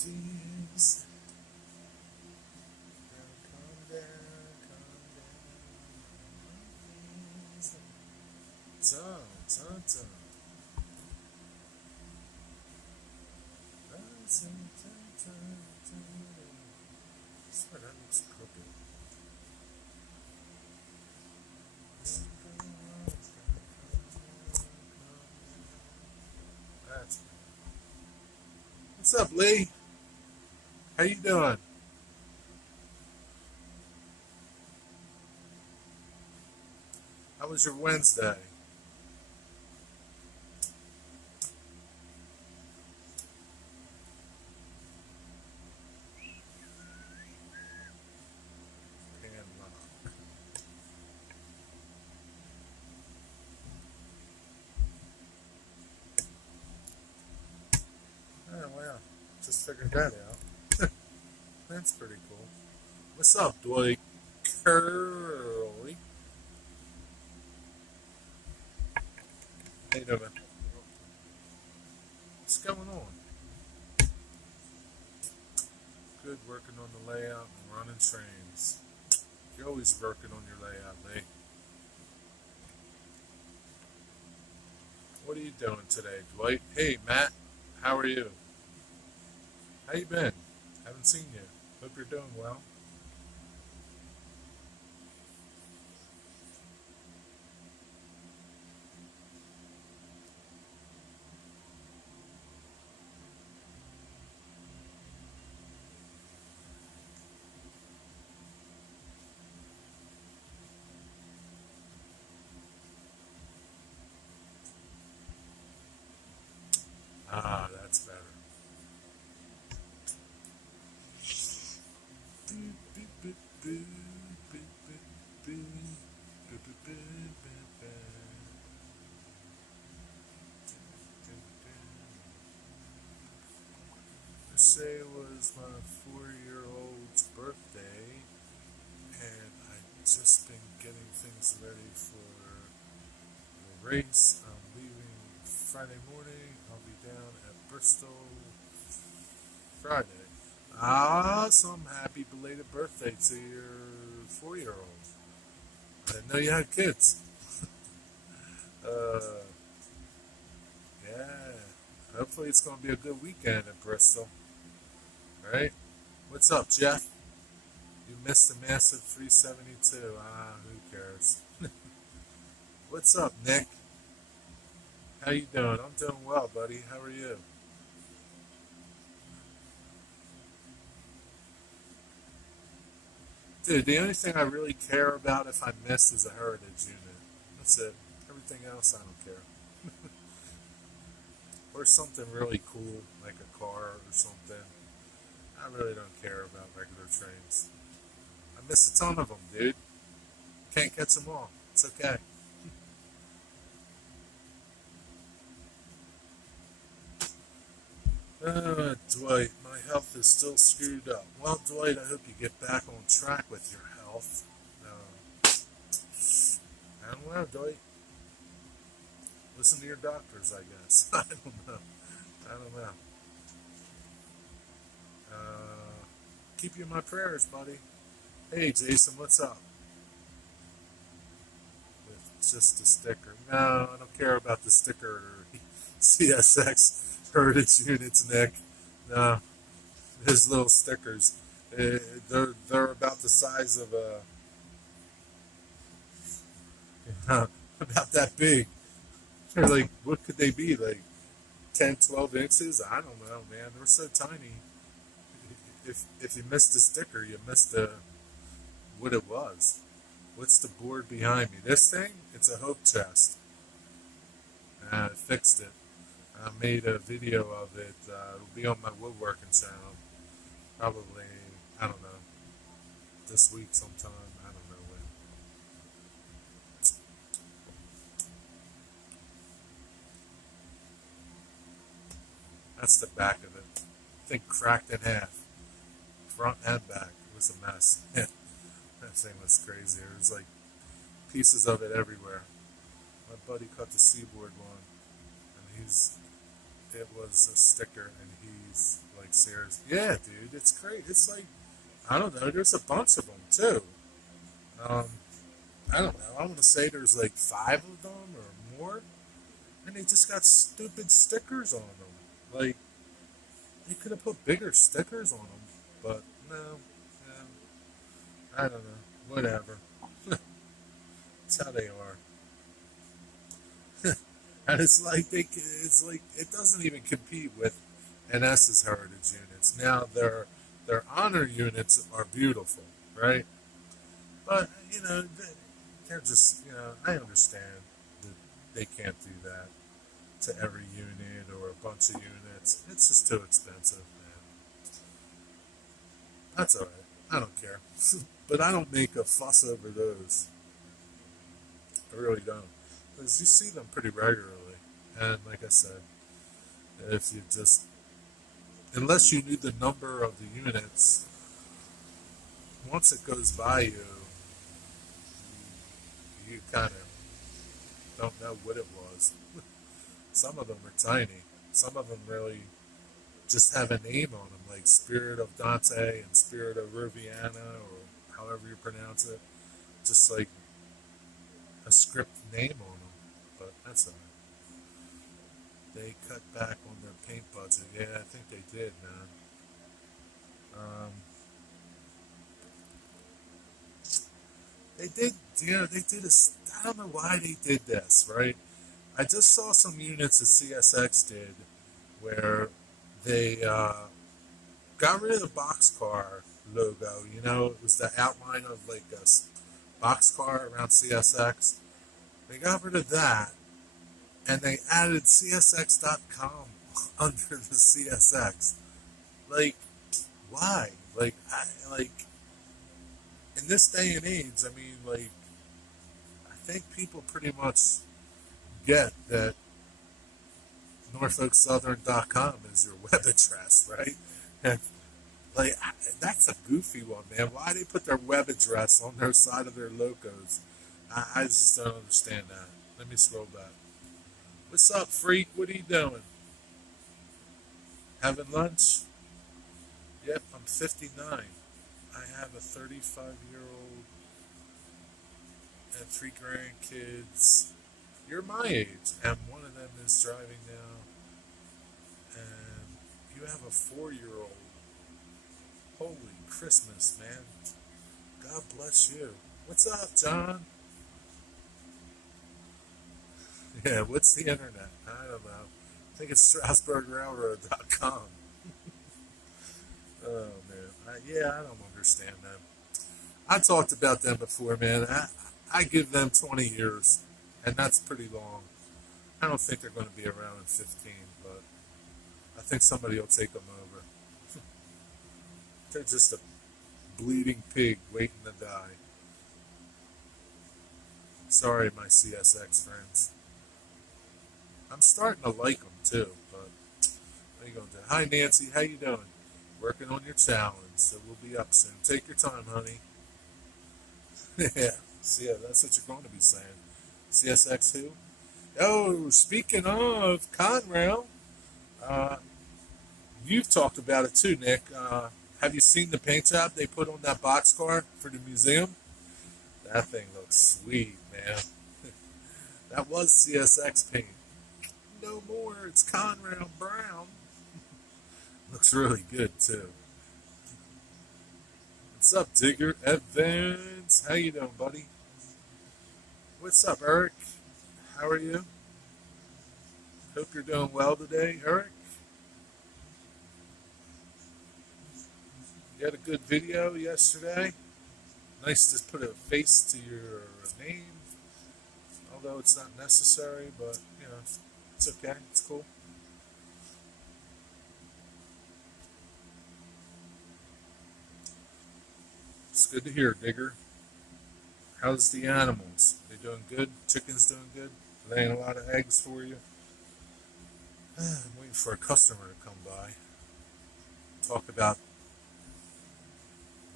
things. Now calm down, calm down. Tongue. Swear that looks crooked. That's What's up, Lee? How you doing? How was your Wednesday? Panama. Oh, wow. Just figured that out. That's pretty cool. What's up, Dwight Curly? How you doing? What's going on? Good, working on the layout and running trains. You're always working on your layout, Lee. What are you doing today, Dwight? Hey, Matt. How are you? How you been? Haven't seen you. Hope you're doing well. Ah, that's better. Say it was my 4-year-old's birthday, and I've just been getting things ready for the race. I'm leaving Friday morning. I'll be down at Bristol Friday. Ah, some happy belated birthday to your 4-year-old. I didn't know you had kids. Uh, yeah. Hopefully it's going to be a good weekend in Bristol. Right? What's up, Jeff? You missed the massive 372. Ah, who cares? What's up, Nick? How you doing? I'm doing well, buddy. How are you? Dude, the only thing I really care about if I miss is a heritage unit. That's it. Everything else I don't care. Or something really cool, like a car or something. I really don't care about regular trains. I miss a ton of them, dude. Can't catch them all. It's okay. Dwight, my health is still screwed up. Well, Dwight, I hope you get back on track with your health. I don't know, Dwight. Listen to your doctors, I guess. I don't know. I don't know. Keep you in my prayers, buddy. Hey, Jason, what's up? With just a sticker. No, I don't care about the sticker. CSX Heritage Units, Nick. No, his little stickers. They're about the size of a about that big. They're like, what could they be? Like 10, 12 inches? I don't know, man. They're so tiny. If you missed the sticker, you missed what it was. What's the board behind me? This thing? It's a Hope chest. I fixed it. I made a video of it. It'll be on my woodworking channel. Probably, I don't know, this week sometime. I don't know when. That's the back of it. I think cracked in half, front and back. It was a mess. That thing was crazy. There was like pieces of it everywhere. My buddy cut the seaboard one, and it was a sticker, and he's like serious. Yeah, dude, it's great. It's like I don't know. There's a bunch of them too. Um, I don't know. I want to say there's like five of them or more, and they just got stupid stickers on them. Like they could have put bigger stickers on them, but no, no. I don't know. Whatever. That's how they are. And it's like it doesn't even compete with NS's heritage units. Now their honor units are beautiful, right? But they're just I understand that they can't do that to every unit or a bunch of units. It's just too expensive, man. That's all right. I don't care. But I don't make a fuss over those. I really don't, because you see them pretty regularly. And like I said, if you just unless you knew the number of the units, once it goes by you, you kind of don't know what it was. Some of them are tiny. Some of them really just have a name on them, like Spirit of Dante and Spirit of Riviana, or however you pronounce it. Just like a script name on them. But that's all right. They cut back on their paint budget. Yeah, I think they did, man. Um, they did, they did a. I don't know why they did this, right? I just saw some units that CSX did where they got rid of the boxcar logo. It was the outline of like a boxcar around CSX. They got rid of that, and they added CSX.com under the CSX. Like, why? Like in this day and age, I mean, like, I think people pretty much get that NorfolkSouthern.com is your web address, right? And like that's a goofy one, man. Why they put their web address on their side of their logos? I just don't understand that. Let me scroll back. What's up, freak? What are you doing? Having lunch? Yep, I'm 59. I have a 35-year-old and 3 grandkids. You're my age, and one of them is driving now, and you have a 4-year-old. Holy Christmas, man. God bless you. What's up, John? Yeah, what's the internet? I don't know. I think it's StrasburgRailroad.com. Oh, man. I don't understand them. I talked about them before, man. I give them 20 years, and that's pretty long. I don't think they're going to be around in 15, but I think somebody will take them over. They're just a bleeding pig waiting to die. Sorry, my CSX friends. I'm starting to like them too, but what are you going to do? Hi, Nancy. How you doing? Working on your challenge, so we'll be up soon. Take your time, honey. Yeah, that's what you're going to be saying. CSX who? Oh, speaking of Conrail, uh, you've talked about it too, Nick. Have you seen the paint job they put on that boxcar for the museum? That thing looks sweet, man. That was CSX paint. No more, it's Conrail Brown. Looks really good too. What's up, Digger Evans? How you doing, buddy? What's up, Eric? How are you? Hope you're doing well today, Eric. You had a good video yesterday. Nice to put a face to your name, although it's not necessary, but it's okay. It's cool. It's good to hear, Digger. How's the animals? They doing good? Chicken's doing good? Laying a lot of eggs for you? I'm waiting for a customer to come by. Talk about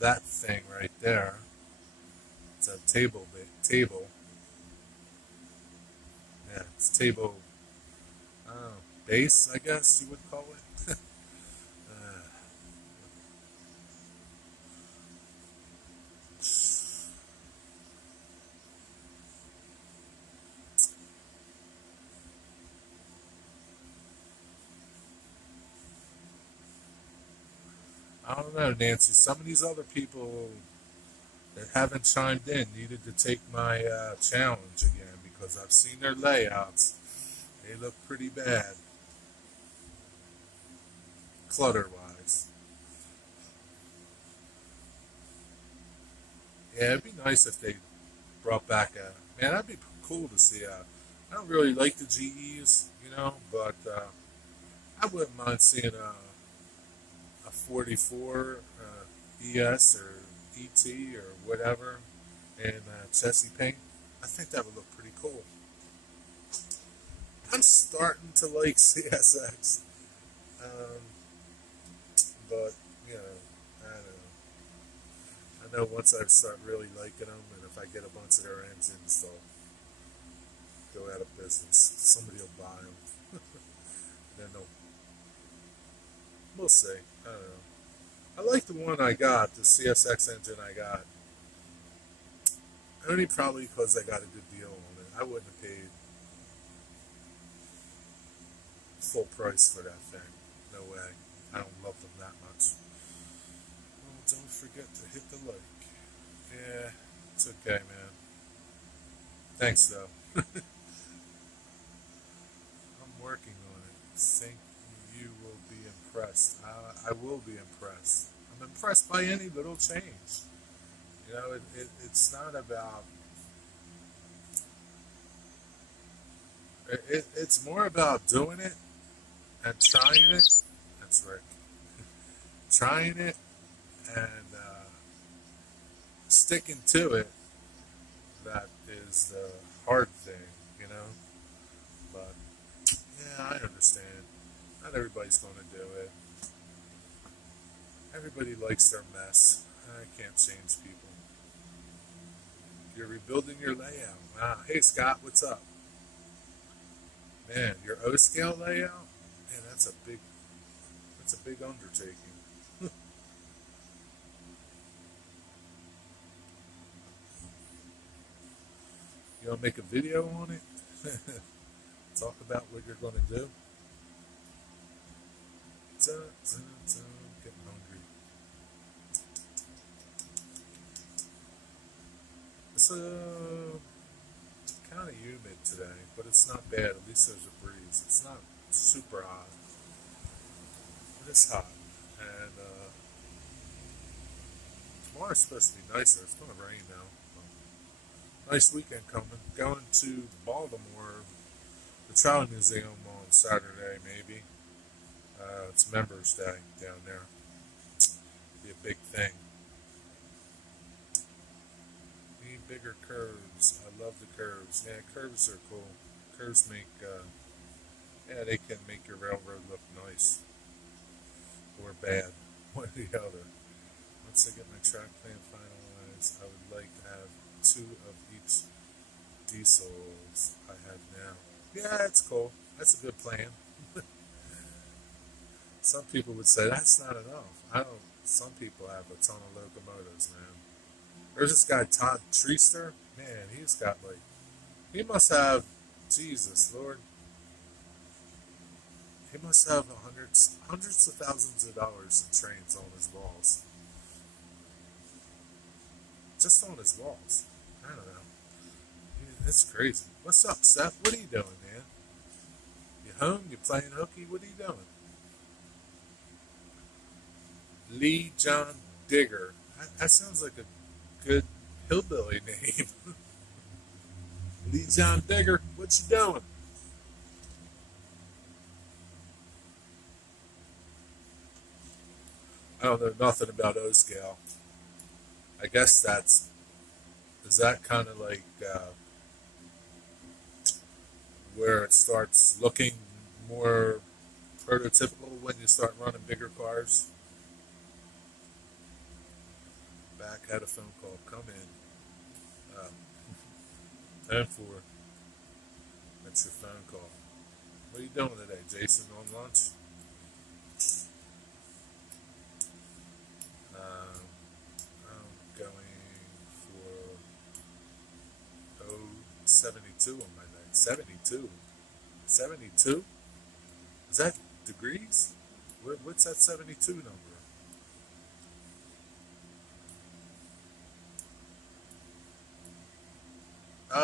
that thing right there. It's a table. Table. Yeah, it's table. Oh, base, I guess you would call it. uh, I don't know, Nancy. Some of these other people that haven't chimed in needed to take my challenge again because I've seen their layouts. They look pretty bad, clutter wise. Yeah, it'd be nice if they brought back a man. That'd be cool to see. I don't really like the GEs, but I wouldn't mind seeing a 44 ES or ET or whatever in chassis paint. I think that would look pretty cool. I'm starting to like CSX, um, but you know, I don't know. I know once I start really liking them, and if I get a bunch of their engines, they'll go out of business. Somebody will buy them, then we'll see. I don't know. I like the one I got, the CSX engine I got. Only probably because I got a good deal on it. I wouldn't have paid full price for that thing. No way. I don't love them that much. Oh, don't forget to hit the like. Yeah, it's okay, man. Thanks, though. I'm working on it. Think you will be impressed. I will be impressed. I'm impressed by any little change. It's not about. It's more about doing it and trying it. That's right. Trying it and sticking to it. That is the hard thing, you know. But yeah, I understand. Not everybody's going to do it. Everybody likes their mess. I can't change people. You're rebuilding your layout. Ah, hey Scott, what's up? Man, your O scale layout? Man, that's a big undertaking. You want to make a video on it? Talk about what you're going to do? Dun, dun, dun, getting hungry. It's kind of humid today, but it's not bad. At least there's a breeze. It's not super hot, but it's hot. And tomorrow's supposed to be nicer. It's going to rain now. Nice weekend coming. Going to Baltimore, the Trolley Museum on Saturday, maybe. It's Members Day down there. Be a big thing. Need bigger curves. I love the curves. Yeah, curves are cool. Curves they can make your railroad look nice or bad, one or the other. Once I get my track plan finalized, I would like to have 2 of each diesels I have now. Yeah, that's cool. That's a good plan. Some people would say that's not enough. I don't. Some people have a ton of locomotives, man. There's this guy Todd Treaster. Man, he must have, Jesus Lord, he must have hundreds of thousands of dollars in trains on his walls. Just on his walls. I don't know. It's crazy. What's up, Seth? What are you doing, man? You home? You playing hooky? What are you doing? Lee John Digger. That sounds like a good hillbilly name. Lee John Digger, what you doing? I don't know nothing about O scale. I guess is that kind of like where it starts looking more prototypical when you start running bigger cars? Back had a phone call come in. 10-4. That's your phone call. What are you doing today, Jason? On lunch? I'm going for 72 on my night. 72. 72? Is that degrees? What's that 72 number?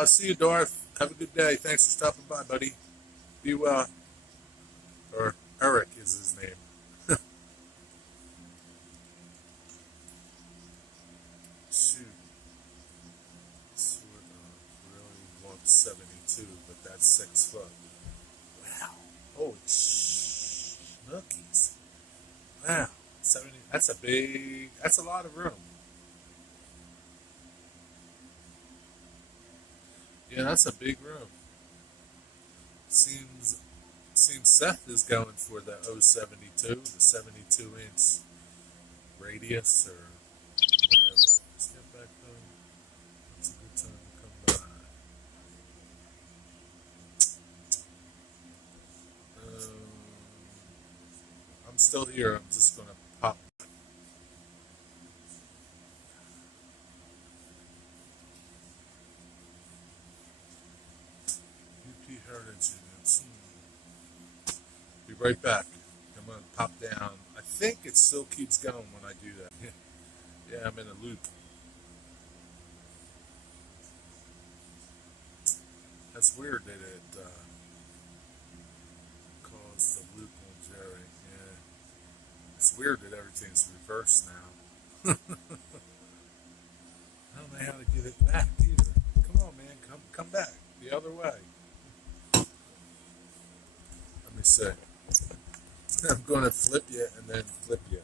See you, Dorf. Have a good day. Thanks for stopping by, buddy. Be well. Or Eric is his name. Shoot. Sort of really want 72, but that's 6 foot. Wow. Holy snookies. Wow. 70. That's a lot of room. Yeah, that's a big room. Seems Seth is going for the 072, the 72-inch radius or whatever. Let's get back home. It's a good time to come by. I'm still here. I'm just going to pop. UP Heritage Units. Be right back. I'm going to pop down. I think it still keeps going when I do that. Yeah, I'm in a loop. That's weird that it caused the loop on Jerry. Yeah. It's weird that everything's reversed now. I don't know how to get it back either. Come on, man. Come back. The other way. Let me see. I'm going to flip you and then flip you.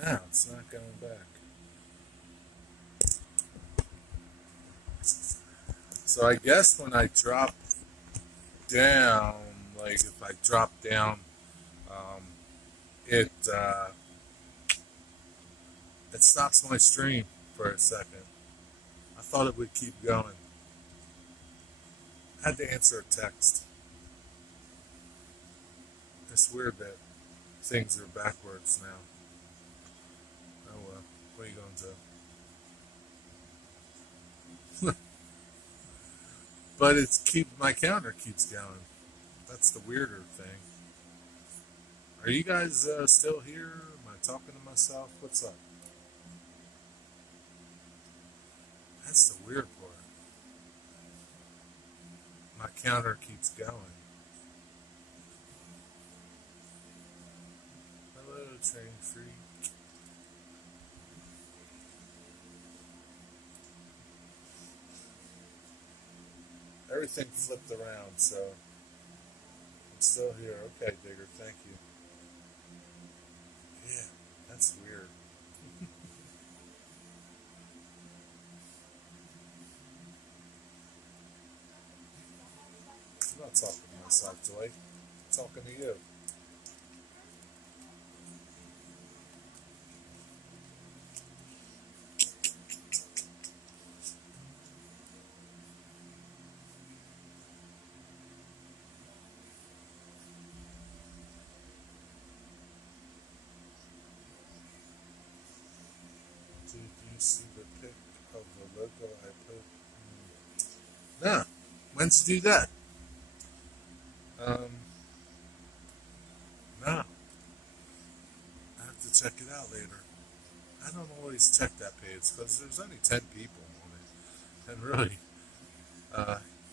Now it's not going back. So I guess when I drop down, like if I drop down, it it stops my stream for a second. I thought it would keep going. I had to answer a text. It's weird that things are backwards now. Oh well, what are you going to do? But my counter keeps going. That's the weirder thing. Are you guys still here? Am I talking to myself? What's up? That's the weird part. My counter keeps going. Hello, train free. Everything flipped around, so I'm still here. Okay, Digger, thank you. Yeah, that's weird. I'm not talking to myself, Joy. I'm talking to you. Did you see the pic of the logo I put? No. When's you do that? No. I have to check it out later. I don't always check that page because there's only 10 people on it. And really,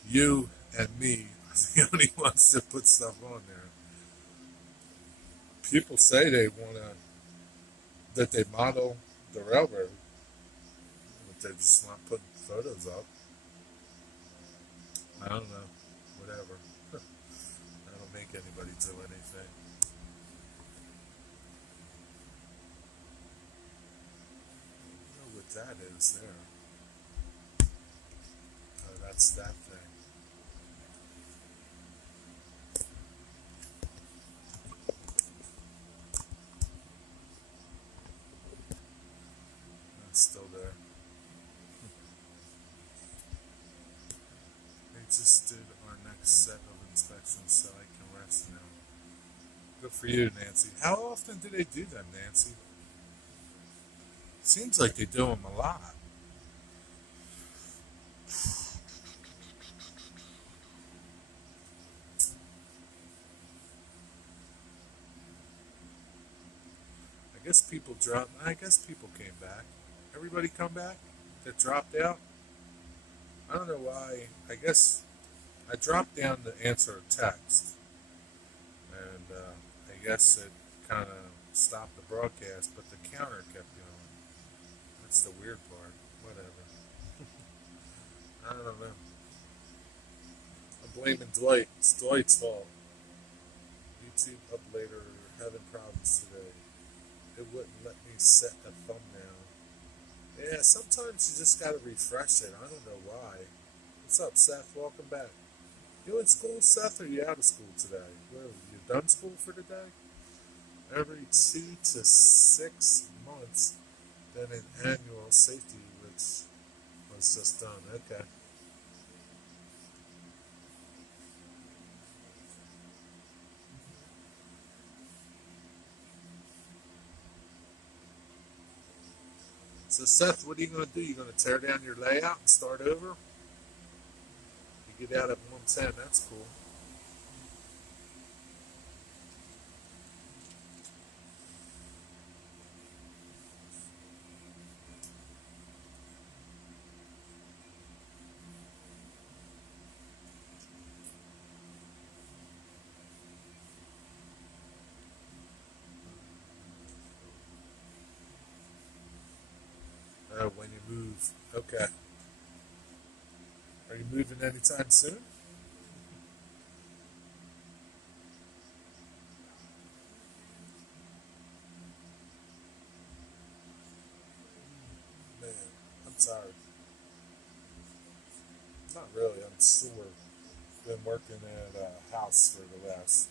you and me are the only ones that put stuff on there. People say they want that they model the railroad, but they're just not putting photos up. I don't know. Whatever. I don't make anybody do anything. I don't know what that is there. Oh, that's that thing. It's still there. just did our next set of inspections, so I can rest now. Good for you, Nancy. How often do they do them, Nancy? Seems like they do them a lot. I guess people dropped. I guess people came back. Everybody come back that dropped out. I don't know why. I guess I dropped down to answer a text, and I guess it kind of stopped the broadcast, but the counter kept going. That's the weird part. Whatever. I don't know. I'm blaming Dwight. It's Dwight's fault. YouTube uploader having problems today. It wouldn't let me set a thumbnail. Yeah, sometimes you just gotta refresh it. I don't know why. What's up, Seth? Welcome back. You in school, Seth, or you out of school today? Well, you done school for the day? Every 2 to 6 months, then an annual safety, which was just done. Okay. So, Seth, what are you going to do? You going to tear down your layout and start over? You get out at 110. That's cool. When you move. Okay. Are you moving anytime soon? Man, I'm tired. Not really. I'm sore. Been working at a house for the last,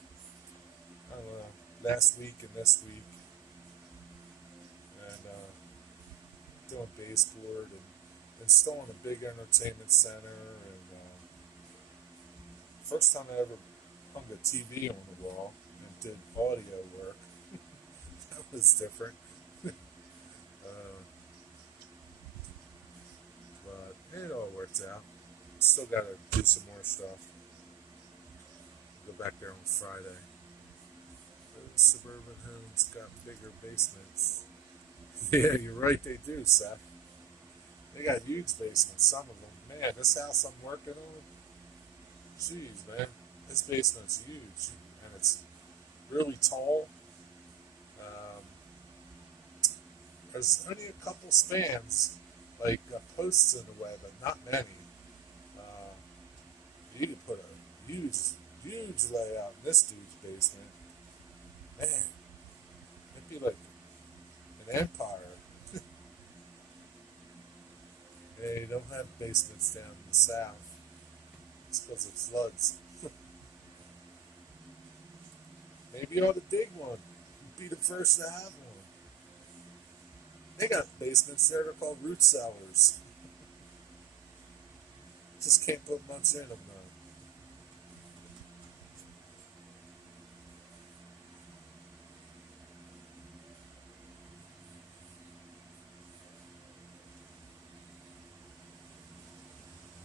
I don't know, last week and this week, and doing baseboard and installing a big entertainment center. And first time I ever hung a TV on the wall and did audio work. That was different. Uh, but it all worked out. Still got to do some more stuff. Go back there on Friday. Those suburban homes got bigger basements. Yeah, you're right, they do, Seth. They got huge basements, some of them. Man, this house I'm working on, jeez, man, this basement's huge. And it's really tall. Um, there's only a couple spans, like posts in the way, but not many. Uh, you could put a huge layout in this dude's basement. Man, it'd be like an empire. They don't have basements down in the south. It's because of floods. Maybe you ought to dig one. Be the first to have one. They got basements there. They're called root cellars. Just can't put much in them though.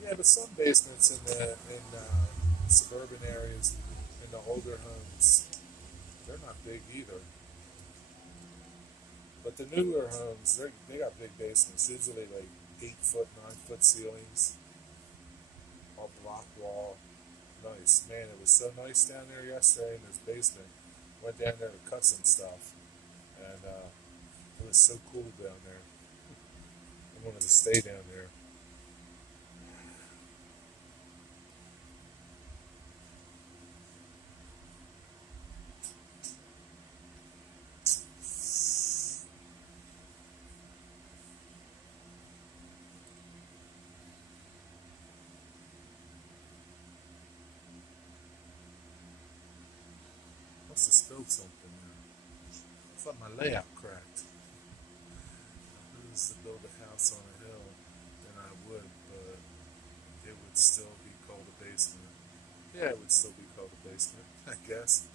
Yeah, but some basements in suburban areas, in the older homes, they're not big either. But the newer homes, they got big basements. Usually like 8 foot, 9 foot ceilings, all block wall. Nice, man. It was so nice down there yesterday in his basement. Went down there to cut some stuff, and it was so cool down there. I wanted to stay down there. Must have spilled something there. I thought my layout cracked. If I was to build a house on a hill, then I would, but it would still be cultivated Yeah, it would still be called a basement, I guess.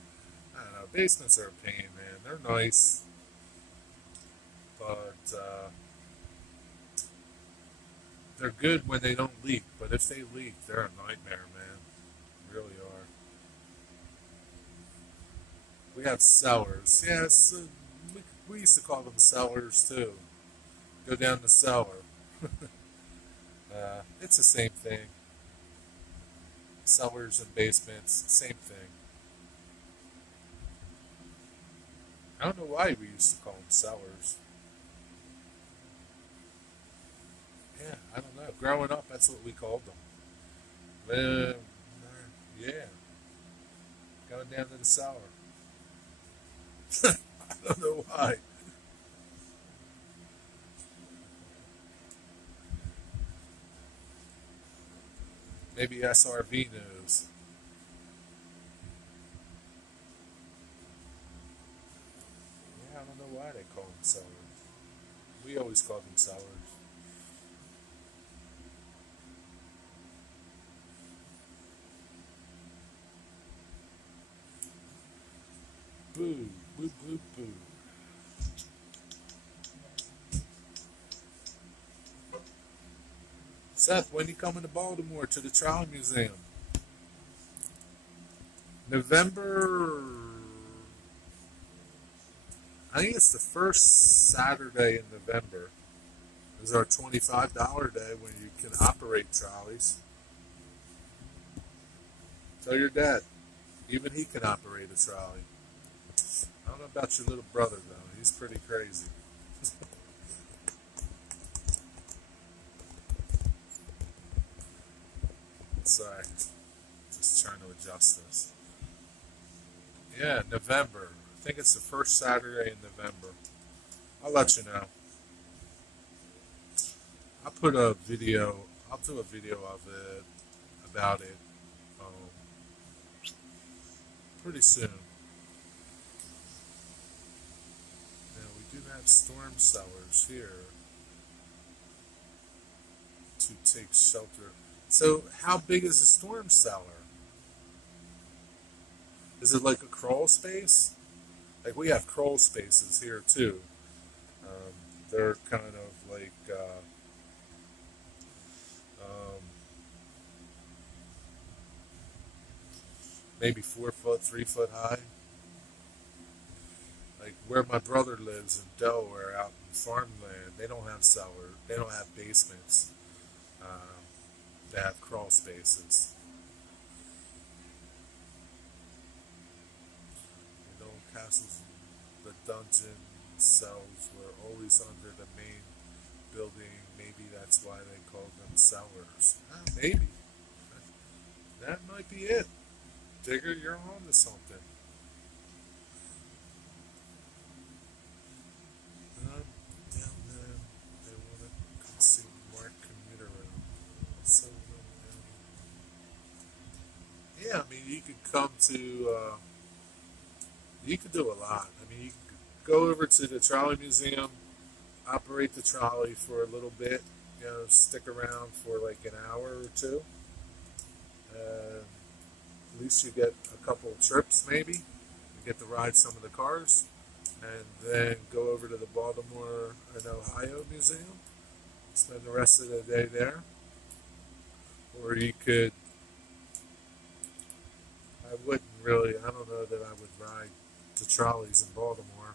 I don't know. Basements are a pain, man. They're nice, but they're good when they don't leak. But if they leak, they're a nightmare, man. They really are. We have cellars. Yes, we used to call them cellars too. Go down the cellar. It's the same thing. Cellars and basements, same thing. I don't know why we used to call them cellars. Yeah, I don't know. Growing up, that's what we called them. Yeah, going down to the cellar. I don't know why. Maybe SRV knows. Yeah, I don't know why they call them cellars. We always called them cellars. Boo, boo, boo, boo. Seth, when you coming to Baltimore to the Trolley Museum? November. I think it's the first Saturday in November. Is our $25 day when you can operate trolleys. Tell your dad. Even he can operate a trolley. I don't know about your little brother though. He's pretty crazy. Sorry. Just trying to adjust this. Yeah, November. I think it's the first Saturday in November. I'll let you know. I'll put a video. I'll do a video of it about it pretty soon. Now we do have storm cellars here to take shelter. So how big is a storm cellar? Is it like a crawl space? Like we have crawl spaces here too. Um, they're kind of like um, maybe 4 foot, 3 foot high. Like where my brother lives in Delaware, out in farmland, they don't have cellars. They don't have basements. They have crawl spaces. The old castles, the dungeon cells were always under the main building. Maybe that's why they called them cellars. Maybe. That might be it. Digger, you're on to something. Down there, they want to see Mark commuter room. So, yeah, I mean, you could come to, you could do a lot. I mean, you could go over to the trolley museum, operate the trolley for a little bit, stick around for like an hour or two. At least you get a couple of trips, maybe. You get to ride some of the cars, and then go over to the Baltimore and Ohio Museum, spend the rest of the day there. Or you could, I wouldn't really, I don't know that I would ride the trolleys in Baltimore.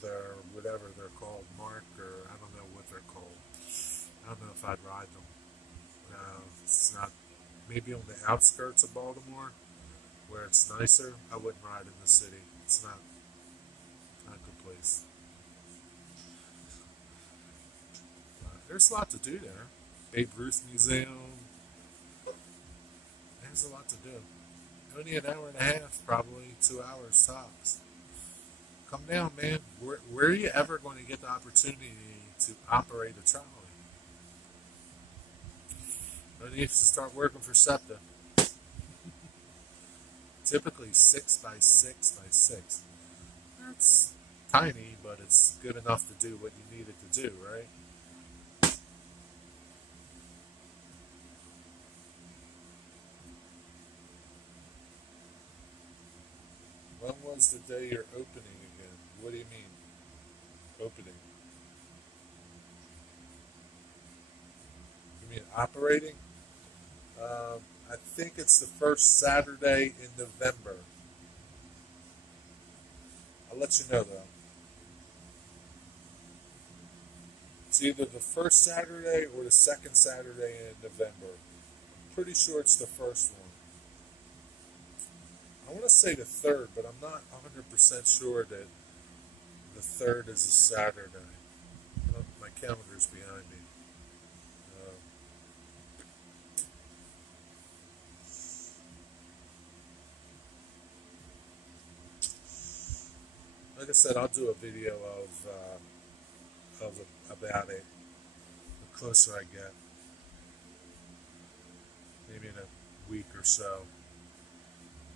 They're whatever they're called, Mark, or I don't know what they're called. I don't know if I'd ride them. It's not, maybe on the outskirts of Baltimore where it's nicer. I wouldn't ride in the city. It's not a good place. There's a lot to do there. Babe Ruth Museum. There's a lot to do. Only an hour and a half, probably 2 hours tops. Come down, man. Where are you ever going to get the opportunity to operate a trolley? No need to start working for SEPTA. Typically 6 by 6 by 6. That's tiny, but it's good enough to do what you need it to do, right? tomorrow's the day you're opening again. What do you mean, opening? You mean operating? I think it's the first Saturday in November. I'll let you know though. It's either the first Saturday or the second Saturday in November. I'm pretty sure it's the first one. I want to say the third, but I'm not 100% sure that the third is a Saturday. My calendar's behind me. Uh, like I said, I'll do a video of about it the closer I get, maybe in a week or so.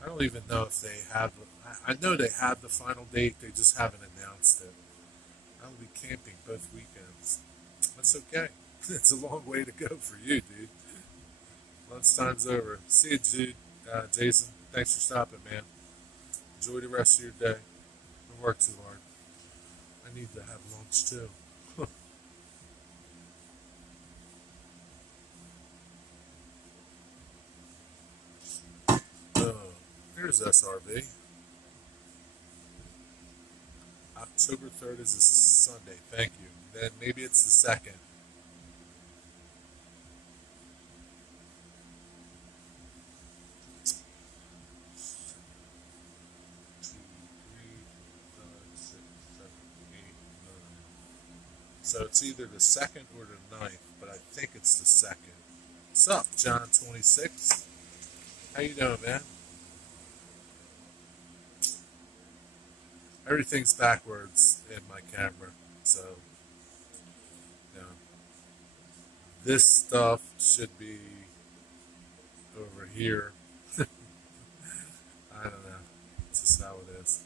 I don't even know if they have. I know they have the final date. They just haven't announced it. I'll be camping both weekends. That's okay. It's a long way to go for you, dude. Lunchtime's over. See you, Jude. Jason, thanks for stopping, man. Enjoy the rest of your day. Don't work too hard. I need to have lunch too. Here's SRV. October 3rd is a Sunday. Thank you. Then maybe it's the 2nd. So it's either the 2nd or the 9th, but I think it's the 2nd. What's up, John 26? How you doing, man? Everything's backwards in my camera, so you know, this stuff should be over here. I don't know. It's just how it is.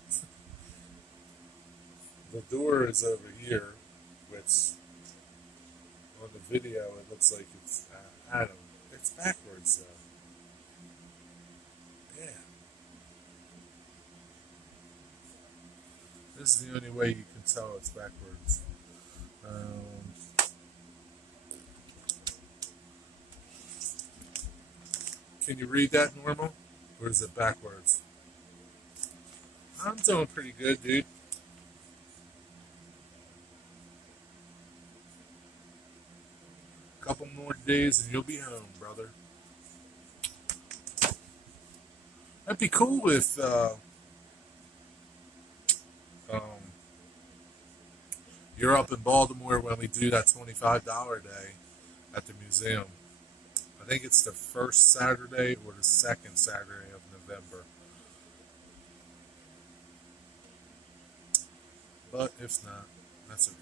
The door is over here, which on the video it looks like it's I don't know. It's backwards though. Yeah. This is the only way you can tell it's backwards. Can you read that normal? Or is it backwards? I'm doing pretty good, dude. Couple more days and you'll be home, brother. That'd be cool if you're up in Baltimore when we do that $25 day at the museum. I think it's the first Saturday or the second Saturday of November. But if not, that's okay.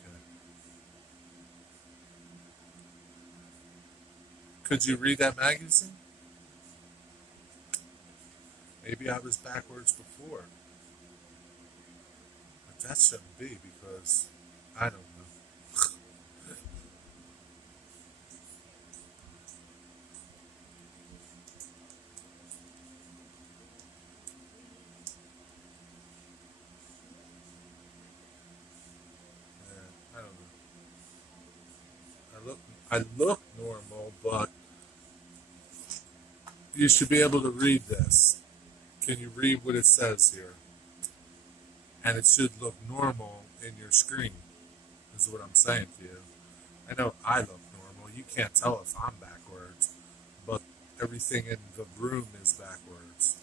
Could you read that magazine? Maybe I was backwards before. But that shouldn't be because I don't know. I don't know. I look normal, but you should be able to read this. Can you read what it says here? And it should look normal in your screen, is what I'm saying to you. I know I look normal. You can't tell if I'm backwards, but everything in the room is backwards.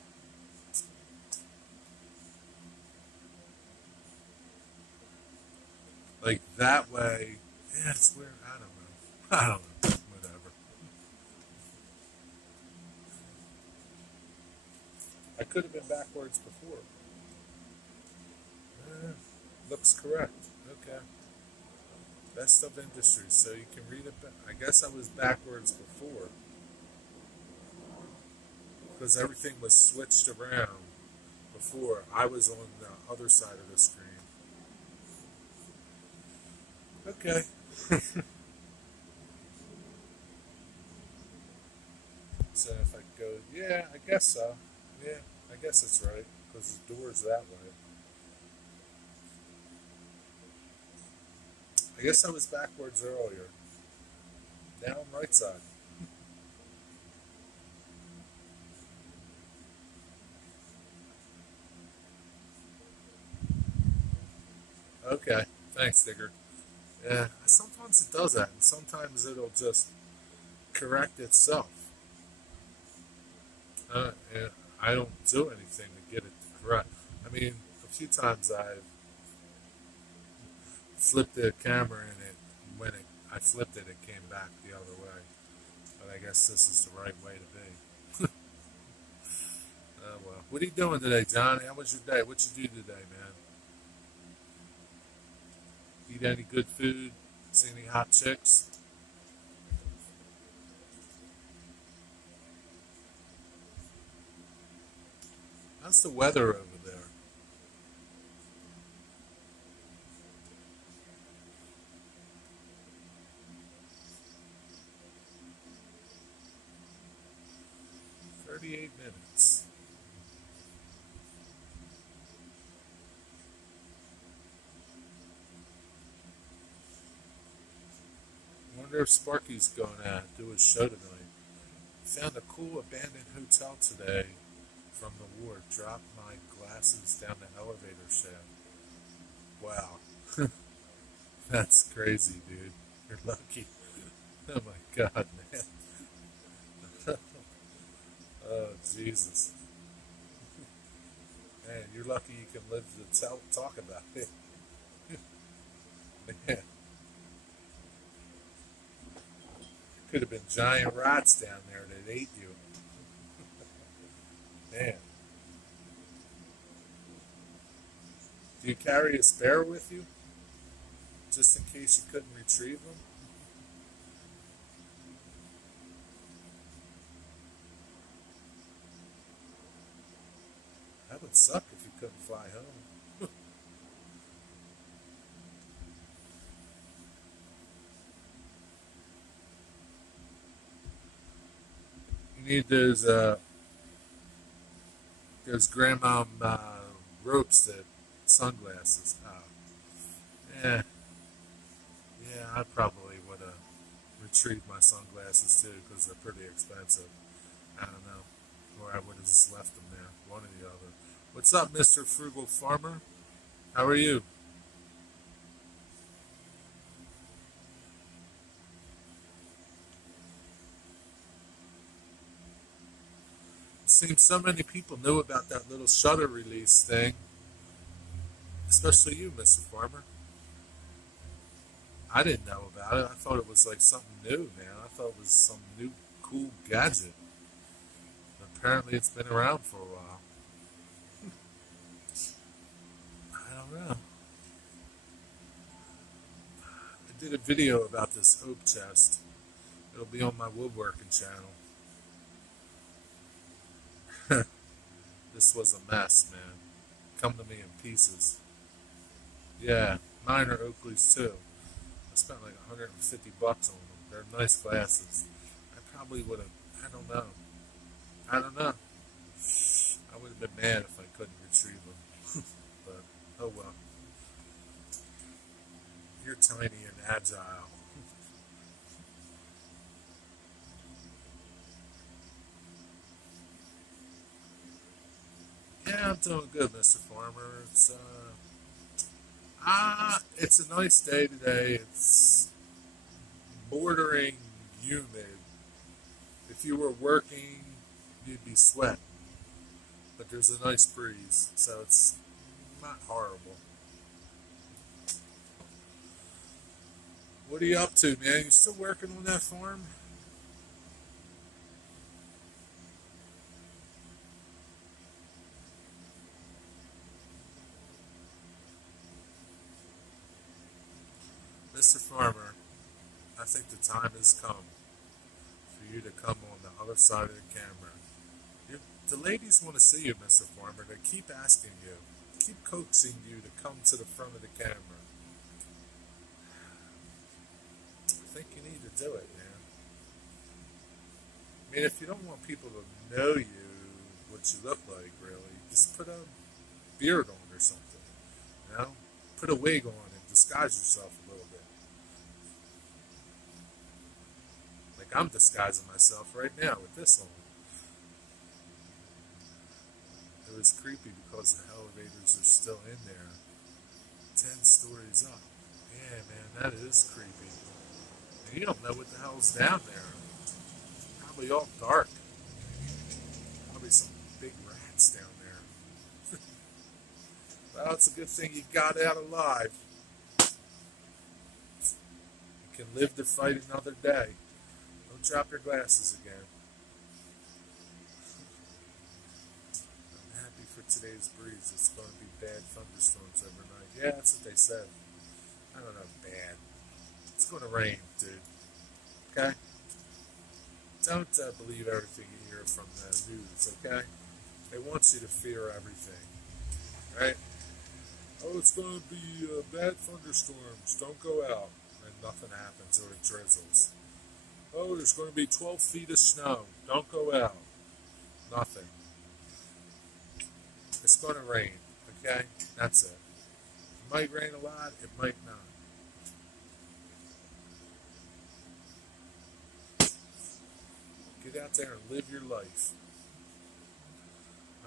Like that way, yeah, it's weird. I don't know. I don't know. Whatever. I could have been backwards before. Looks correct. Okay. Best of industry, so you can read it. I guess I was backwards before because everything was switched around before. I was on the other side of the screen. Okay. So if I go, yeah, I guess so. Yeah, I guess it's right. because the door's that way. I guess I was backwards earlier. Now I'm right side. Okay, thanks, Digger. Yeah, sometimes it does that, and sometimes it'll just correct itself. And I don't do anything to get it to correct. I mean, a few times I've flipped the camera and when I flipped it, it came back the other way. But I guess this is the right way to be. Oh well. What are you doing today, Johnny? How was your day? What you do today, man? Eat any good food? See any hot chicks? How's the weather over there? 38 minutes. Wonder if Sparky's going to do his show tonight. Found a cool abandoned hotel today from the ward. Dropped my glasses down the elevator shaft. Wow. That's crazy, dude. You're lucky. Oh my god, man. Oh, Jesus. Man, you're lucky you can live to talk about it. Man, could have been giant rats down there that ate you. Man. Do you carry a spare with you? Just in case you couldn't retrieve them? That would suck if you couldn't fly home. You need those grandma ropes that sunglasses. Oh, yeah, yeah. I probably would have retrieved my sunglasses too because they're pretty expensive. I don't know, or I would have just left them there. One or the other. What's up, Mister Frugal Farmer? How are you? It seems so many people knew about that little shutter release thing, especially you, Mister Farmer. I didn't know about it. I thought it was like something new, man. I thought it was some new cool gadget. Apparently, it's been around for a while. I don't know. I did a video about this oak chest. It'll be on my woodworking channel. This was a mess, man. Come to me in pieces. Yeah, mine are Oakley's too. I spent like 150 bucks on them. They're nice glasses. I probably would have. I don't know. I don't know. I would have been mad if I couldn't retrieve them. But oh well. You're tiny and agile. Yeah, I'm doing good, Mr. Farmer. It's a nice day today. It's bordering humid. If you were working, you'd be sweating. But there's a nice breeze, so it's not horrible. What are you up to, man? You still working on that farm? Mr. Farmer, I think the time has come for you to come on the other side of the camera. The ladies want to see you, Mr. Farmer. They keep asking you, keep coaxing you to come to the front of the camera. I think you need to do it, man. I mean, if you don't want people to know you, what you look like, really, just put beard on or something. You know, put a wig on and disguise yourself a little bit. Like I'm disguising myself right now with this on. It was creepy because the elevators are still in there, 10 stories up. Yeah, man, that is creepy. And you don't know what the hell's down there. Probably all dark. Probably some big rats down there. Well, it's a good thing you got out alive. You can live to fight another day. Don't drop your glasses again. I'm happy for today's breeze. It's going to be bad thunderstorms overnight. Yeah, that's what they said. I don't know, bad. It's going to rain, dude. Okay? Don't believe everything you hear from the news, okay? They want you to fear everything, right? Oh, it's going to be bad thunderstorms. Don't go out. And nothing happens or it drizzles. Oh, there's going to be 12 feet of snow. Don't go out. Nothing. It's going to rain, okay? That's it. It might rain a lot. It might not. Get out there and live your life.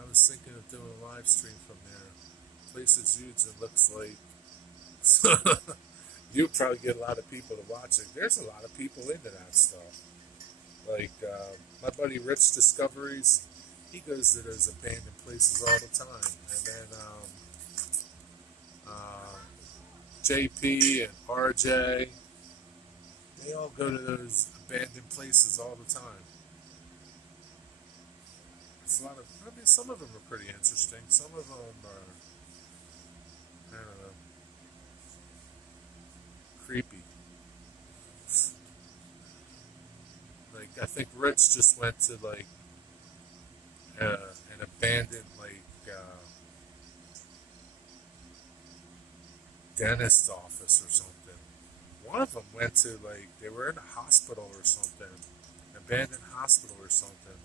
I was thinking of doing a live stream from there. Place is huge and looks like you'll probably get a lot of people to watch it. There's a lot of people into that stuff. Like my buddy Rich Discoveries, he goes to those abandoned places all the time. And then JP and RJ, they all go to those abandoned places all the time. It's a lot of, I mean, some of them are pretty interesting. Some of them are, I don't know, creepy. Like, I think Rich just went to, like, an abandoned, like, dentist office or something. One of them went to, like, they were in a hospital or something, abandoned hospital or something.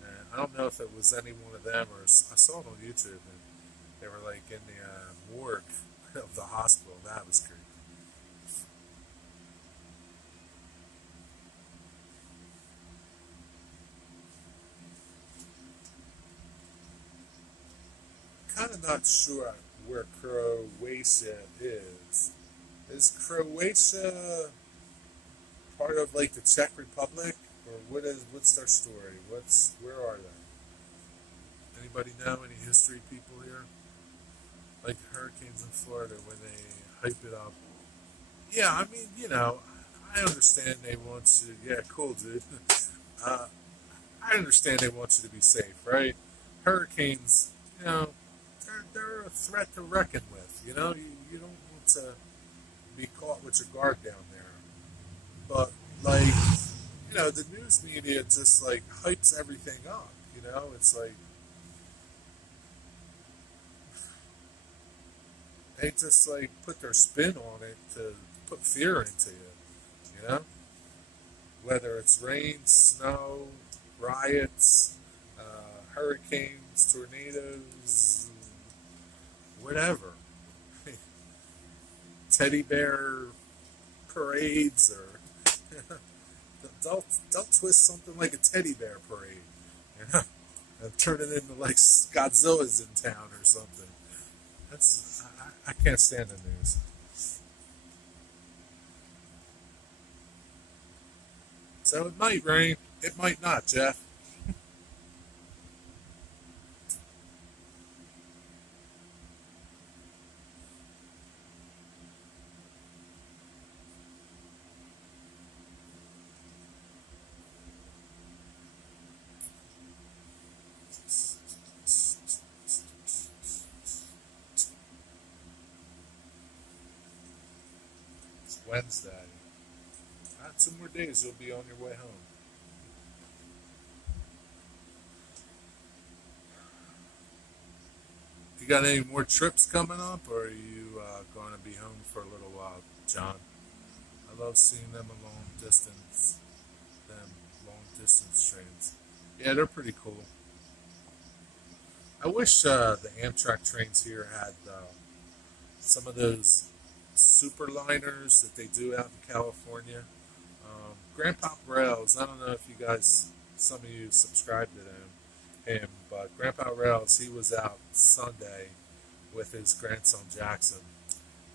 And I don't know if it was any one of them or I saw it on YouTube and they were, like, in the morgue of the hospital. That was creepy. Kind of not sure where Croatia is. Is Croatia part of like the Czech Republic, or what's their story? Where are they? Anybody know any history people here? Like hurricanes in Florida when they hype it up. Yeah, I mean, I understand they want to. Yeah, cool, dude. uh, I understand they want you to be safe, right? Hurricanes, they're a threat to reckon with. You don't want to be caught with your guard down there. But like, the news media just like hypes everything up. It's like they just like put their spin on it to put fear into you. Whether it's rain, snow, riots, hurricanes, tornadoes, whatever. Teddy bear parades or they'll twist something like a teddy bear parade, and turn it into like Godzilla's in town or something. I can't stand the news. So it might rain, it might not, Jeff. It's Wednesday. 2 more days, you'll be on your way home. You got any more trips coming up, or are you going to be home for a little while, John? I love seeing them long distance trains. Yeah, they're pretty cool. I wish the Amtrak trains here had some of those superliners that they do out in California. Grandpa Rails, I don't know if you guys, some of you subscribe to him, but Grandpa Rails, he was out Sunday with his grandson Jackson,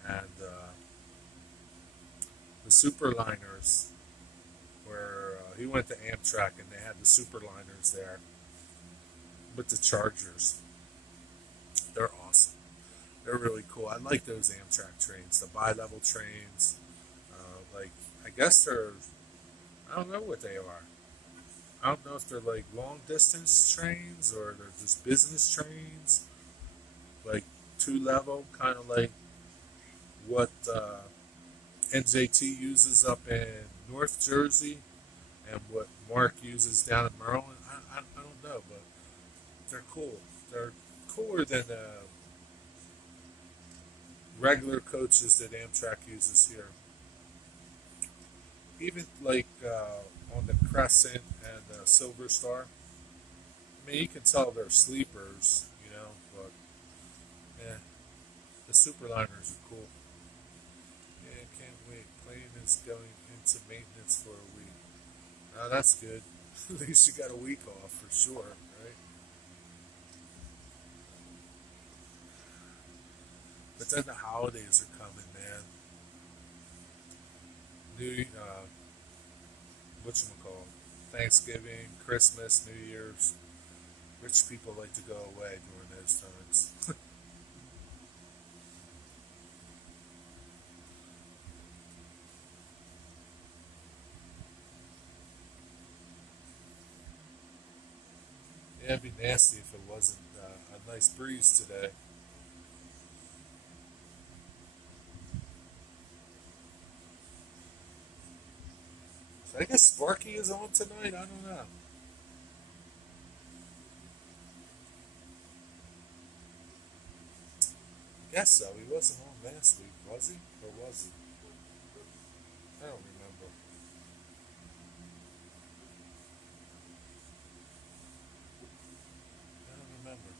and the superliners where he went to Amtrak and they had the superliners there with the Chargers. They're awesome. They're really cool. I like those Amtrak trains, the bi-level trains. Like, I guess they're, I don't know what they are. I don't know if they're like long distance trains or they're just business trains, like two level, kind of like what NJT uses up in North Jersey and what Mark uses down in Maryland. I don't know, but they're cool. They're cooler than regular coaches that Amtrak uses here. Even like on the Crescent and the Silver Star. I mean, you can tell they're sleepers, but yeah, the Superliners are cool. Yeah, can't wait. Plane is going into maintenance for a week. Now that's good. At least you got a week off for sure, right? But then the holidays are coming, man. New, whatchamacallit, Thanksgiving, Christmas, New Year's. Rich people like to go away during those times. Yeah, it'd be nasty if it wasn't a nice breeze today. So I guess Sparky is on tonight. I don't know. I guess so. He wasn't on last week, was he? Or was he? I don't remember. I don't remember.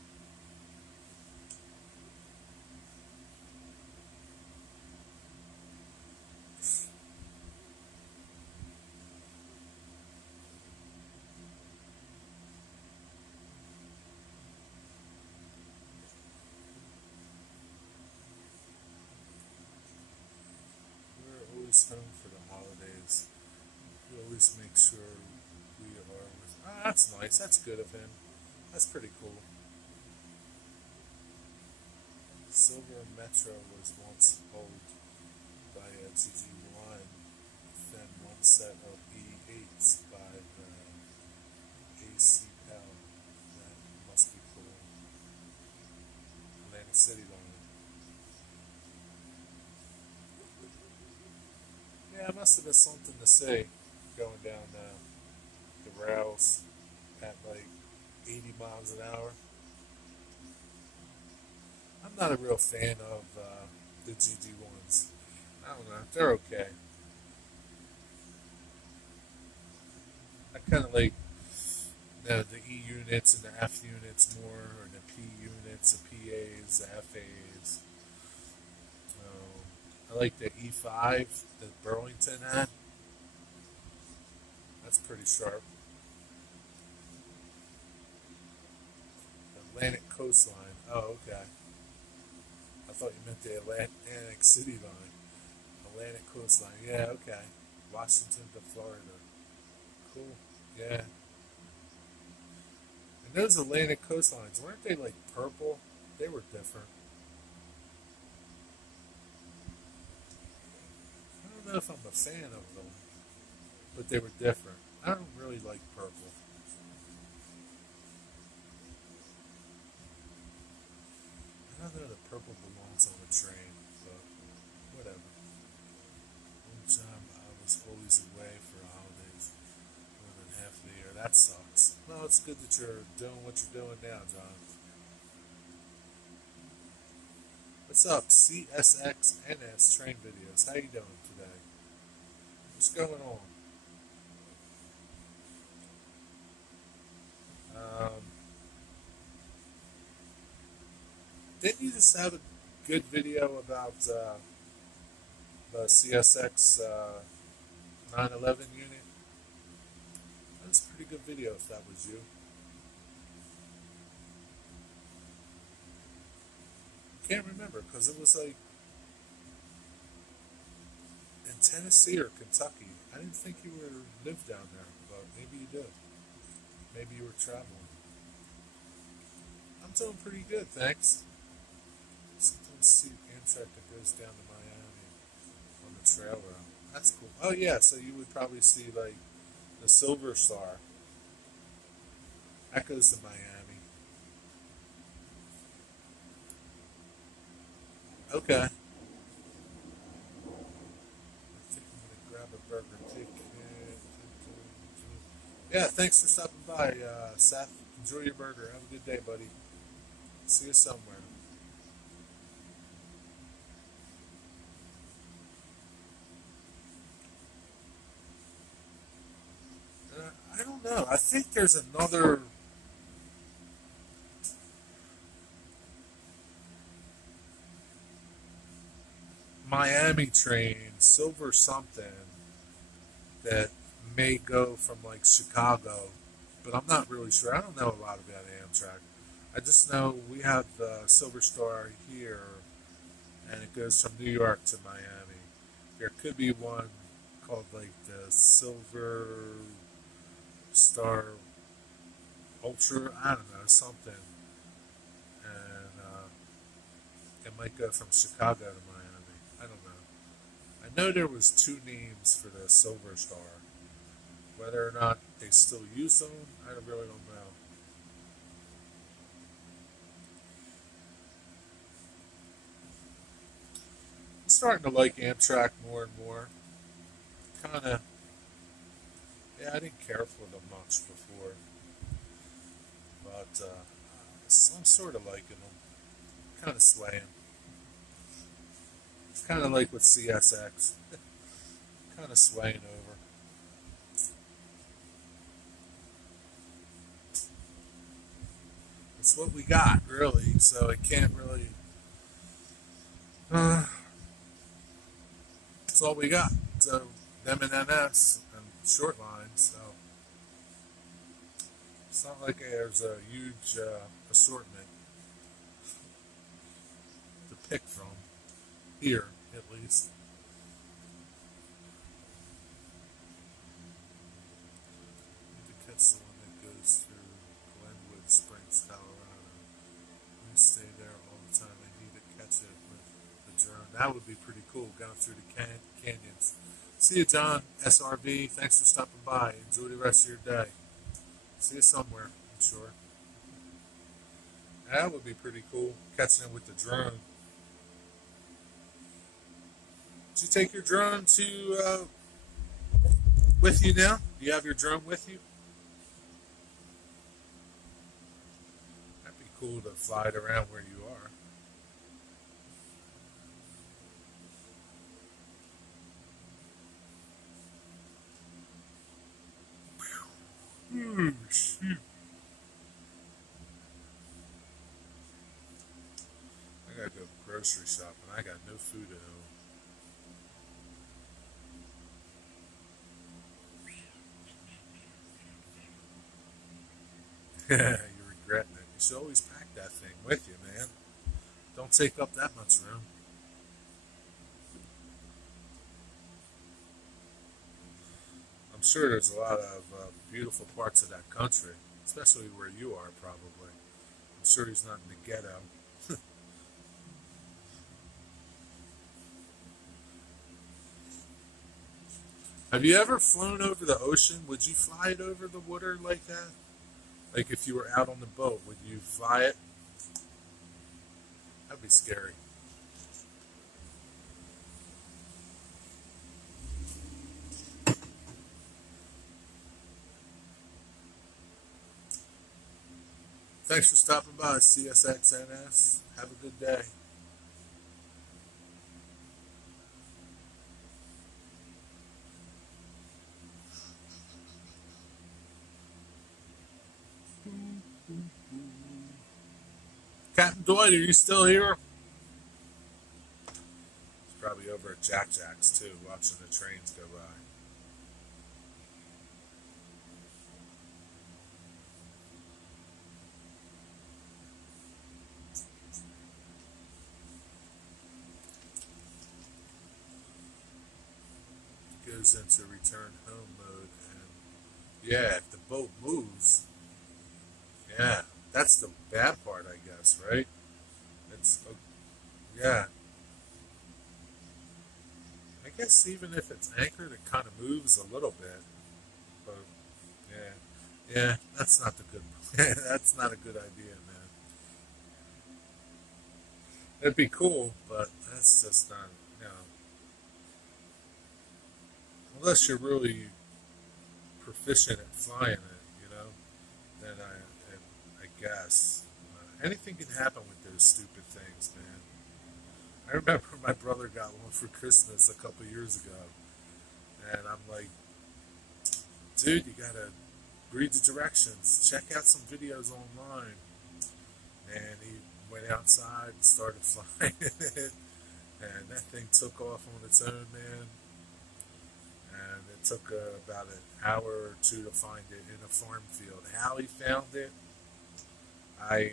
We're always home for the holidays. We always make sure we are with. Ah, that's nice. That's good of him. That's pretty cool. Silver Metro was once owned by a GG1, then one set of E8s by the ACL. That must be cool. Atlantic City line. Yeah, it must have been something to say going down the rails at like 80 miles an hour. I'm not a real fan of the GG1s. I don't know. They're okay. I kind of like the E units and the F units more, or the P units, the PAs, the FAs. I like the E5 that Burlington had. That's pretty sharp. Atlantic Coastline. Oh, okay. I thought you meant the Atlantic City line. Atlantic Coastline. Yeah, okay. Washington to Florida. Cool. Yeah. And those Atlantic coastlines, weren't they like purple? They were different. I don't know if I'm a fan of them, but they were different. I don't really like purple. I don't know that purple belongs on a train, but whatever. One time I was always away for holidays more than half the year. That sucks. Well, it's good that you're doing what you're doing now, John. What's up, CSXNS train videos? How you doing today? What's going on? Um, Didn't you just have a good video about the CSX 911 unit? That was a pretty good video if that was you. Can't remember because it was like in Tennessee or Kentucky. I didn't think you were lived down there, but maybe you do. Maybe you were traveling. I'm doing pretty good, thanks. Sometimes see Amtrak that goes down to Miami on the trail route. That's cool. Oh yeah, so you would probably see like the Silver Star. That goes to Miami. Okay. I think I'm gonna grab a burger ticket. Yeah, thanks for stopping by, Seth. Enjoy your burger. Have a good day, buddy. See you somewhere. I don't know. I think there's another Miami train, Silver something, that may go from like Chicago, but I'm not really sure. I don't know a lot about Amtrak. I just know we have the Silver Star here, and it goes from New York to Miami. There could be one called like the Silver Star Ultra. I don't know, something, and it might go from Chicago to Miami. I don't know. I know there was two names for the Silver Star. Whether or not they still use them, I really don't know. I'm starting to like Amtrak more and more. Kind of, yeah, I didn't care for them much before, but I'm sort of liking them. Kind of swaying. It's kind of like with CSX. Kind of swaying over. It's what we got, really. So it can't really. Uh, it's all we got. So them and NS and short line. So it's not like there's a huge assortment to pick from here, at least. Need to catch the one that goes through Glenwood Springs, Colorado. We stay there all the time. I need to catch it with the drone. That would be pretty cool, going through the canyons. See you, John, SRV. Thanks for stopping by. Enjoy the rest of your day. See you somewhere, I'm sure. That would be pretty cool, catching it with the drone. Did you take your drone to with you now? Do you have your drone with you? That'd be cool to fly it around where you are. Hmm, shoot. I gotta go grocery shopping. I got no food at home. You're regretting it. You should always pack that thing with you, man. Don't take up that much room. I'm sure there's a lot of beautiful parts of that country, especially where you are, probably. I'm sure he's not in the ghetto. Have you ever flown over the ocean? Would you fly it over the water like that? Like if you were out on the boat, would you fly it? That'd be scary. Thanks for stopping by, CSXNS. Have a good day. Captain Dwight, are you still here? He's probably over at Jack Jack's too, watching the trains go by. Goes into return home mode, and yeah, if the boat moves, yeah, that's the bad part, I guess, right? It's yeah, I guess even if it's anchored, it kind of moves a little bit, but yeah, yeah, that's not the good. That's not a good idea, man. It'd be cool, but that's just not, you know, unless you're really proficient at flying it, you know, then I guess anything can happen with those stupid things, man. I remember my brother got one for Christmas a couple years ago, and I'm like, dude, you gotta read the directions, check out some videos online. And he went outside and started flying it, and that thing took off on its own, man. And it took about an hour or two to find it in a farm field. How he found it, I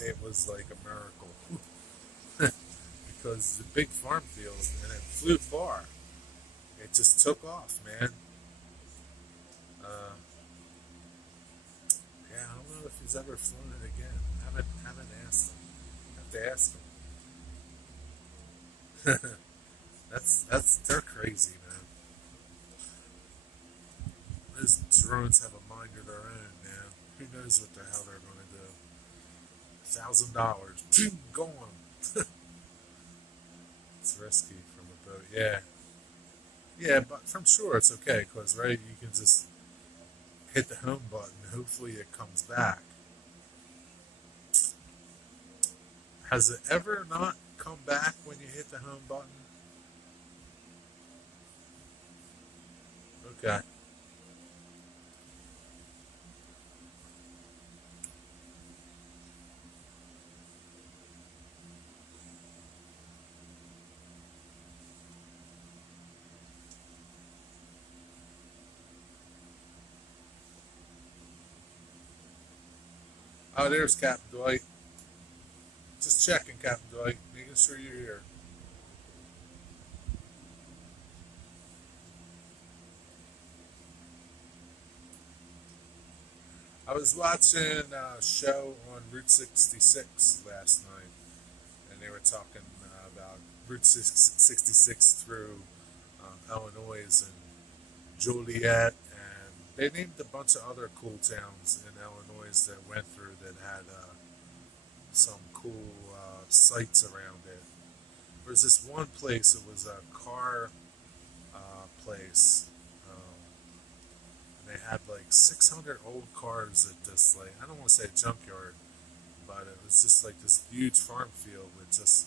it was like a miracle because it's a big farm field and it flew far. It just took off, man. Uh, yeah, I don't know if he's ever flown it again. Haven't asked him. Have to ask him. That's they're crazy, man. Those drones have a mind of their own, man. Who knows what the hell they're going to do? $1,000, boom, gone. It's risky from a boat. Yeah, yeah, but from shore it's okay because right, you can just hit the home button. Hopefully, it comes back. Has it ever not come back when you hit the home button? Okay. Oh, there's Captain Dwight. Just checking, Captain Dwight, making sure you're here. I was watching a show on Route 66 last night, and they were talking about Route 66 through Illinois and Joliet, and they named a bunch of other cool towns in Illinois that went through that had some cool sites around it. There was this one place, it was a car place. And they had like 600 old cars at this, like, I don't want to say junkyard, but it was just like this huge farm field with just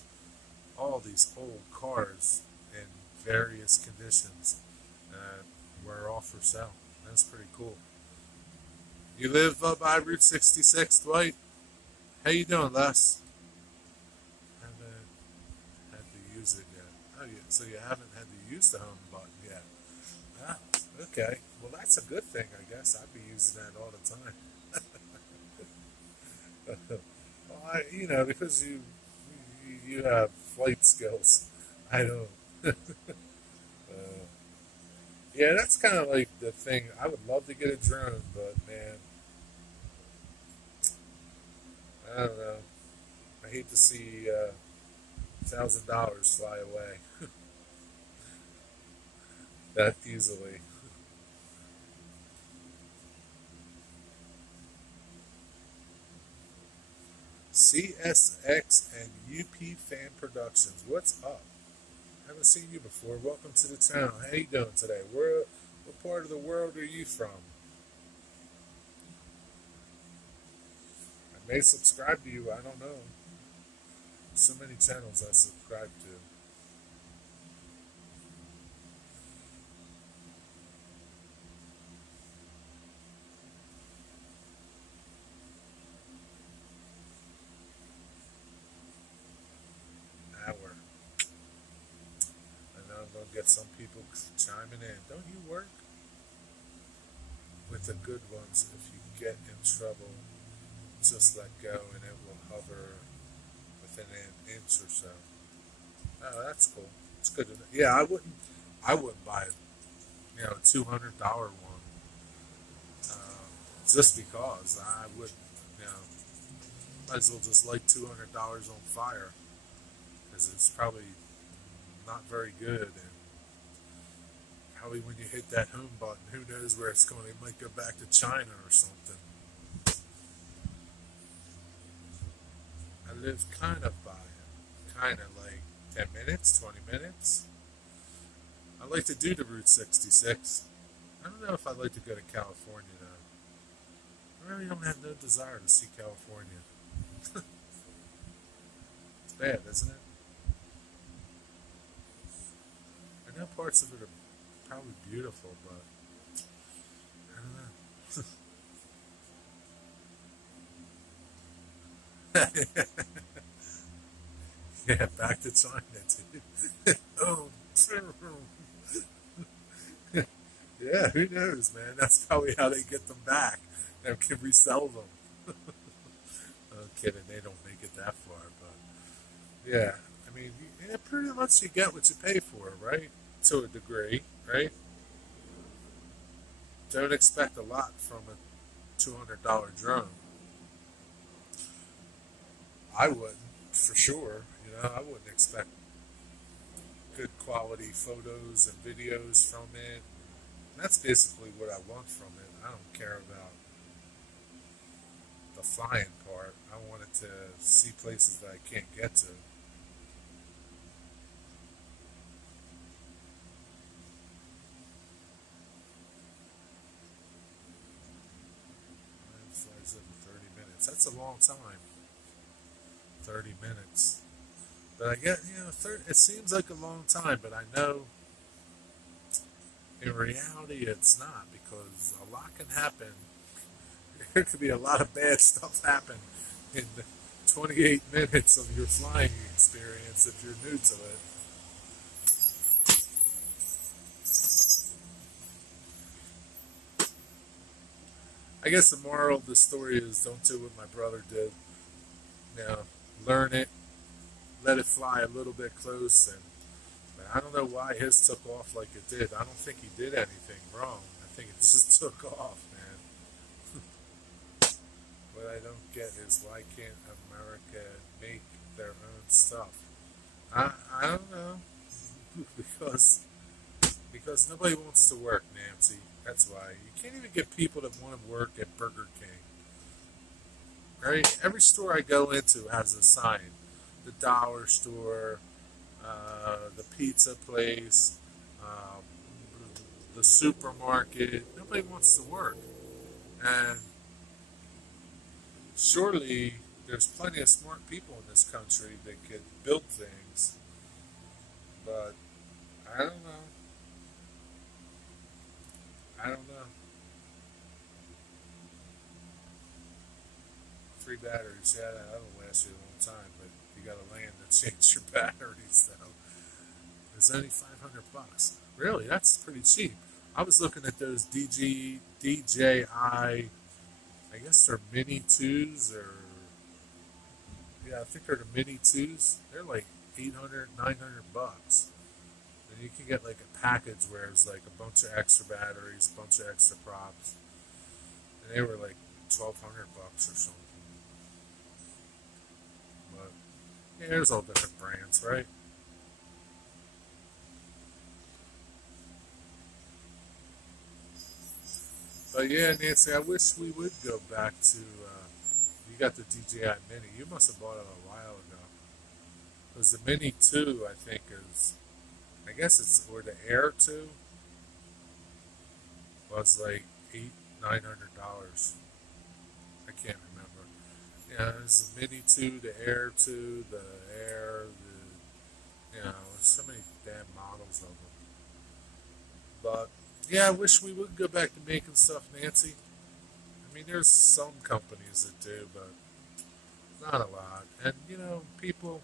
all these old cars in various conditions that were all for sale. That's pretty cool. You live by Route 66, Dwight? How you doing, Les? Haven't had to use it yet. Oh, yeah. So you haven't had to use the home button yet. Ah, okay. Well, that's a good thing, I guess. I'd be using that all the time. Well, because you have flight skills. I don't. uh, yeah, that's kind of like the thing. I would love to get a drone, but man, I don't know. I hate to see $1,000 fly away that easily. CSX and UP Fan Productions. What's up? Haven't seen you before. Welcome to the town. How you doing today? What part of the world are you from? I may subscribe to you. I don't know. So many channels I subscribe to. got some people chiming in. Don't you work with the good ones? If you get in trouble, just let go and it will hover within an inch or so. Oh, that's cool. It's good to know. Yeah, I wouldn't buy a $200 one just because I would, you know, might as well just light $200 on fire because it's probably not very good and probably when you hit that home button, who knows where it's going? It might go back to China or something. I live kind of by it, kind of like 10 minutes, 20 minutes. I like to do the Route 66. I don't know if I'd like to go to California though. I really don't have no desire to see California. It's bad, isn't it? I know parts of it are probably beautiful, but I don't know. Yeah, back to China, dude. Oh, yeah, who knows, man? That's probably how they get them back and can resell them. I'm kidding, they don't make it that far, but yeah, I mean, yeah, pretty much you get what you pay for, right? To a degree, right? Don't expect a lot from a $200 drone. I wouldn't, for sure. I wouldn't expect good quality photos and videos from it. And that's basically what I want from it. I don't care about the flying part. I wanted to see places that I can't get to. It flies over 30 minutes. That's a long time. 30 minutes. But I get, it seems like a long time, but I know in reality it's not because a lot can happen. There could be a lot of bad stuff happen in the 28 minutes of your flying experience if you're new to it. I guess the moral of the story is don't do what my brother did. Now, learn it, let it fly a little bit close, and I don't know why his took off like it did. I don't think he did anything wrong. I think it just took off, man. What I don't get is why can't America make their own stuff? I don't know. because nobody wants to work, Nancy. That's why. You can't even get people that want to work at Burger King. Right? Every store I go into has a sign. The dollar store, the pizza place, the supermarket. Nobody wants to work. And surely there's plenty of smart people in this country that could build things. But I don't know. I don't know. Free batteries, yeah, that'll last you a long time, but you got to land to change your batteries, though. It's only $500. Really, that's pretty cheap. I was looking at those DJI. I guess they're Mini twos, or yeah, I think they're the Mini twos. They're like 800, $900. And you can get like a package where it's like a bunch of extra batteries, a bunch of extra props, and they were like $1,200 or something. But yeah, there's all different brands, right? But yeah, Nancy, I wish we would go back to. You got the DJI Mini. You must have bought it a while ago. Because the Mini 2, I think, is. I guess it's. Or the Air 2 was like $900. I can't remember. Yeah, there's the Mini 2, the Air 2, the Air, there's so many damn models of them. But yeah, I wish we would go back to making stuff, Nancy. I mean, there's some companies that do, but not a lot. And people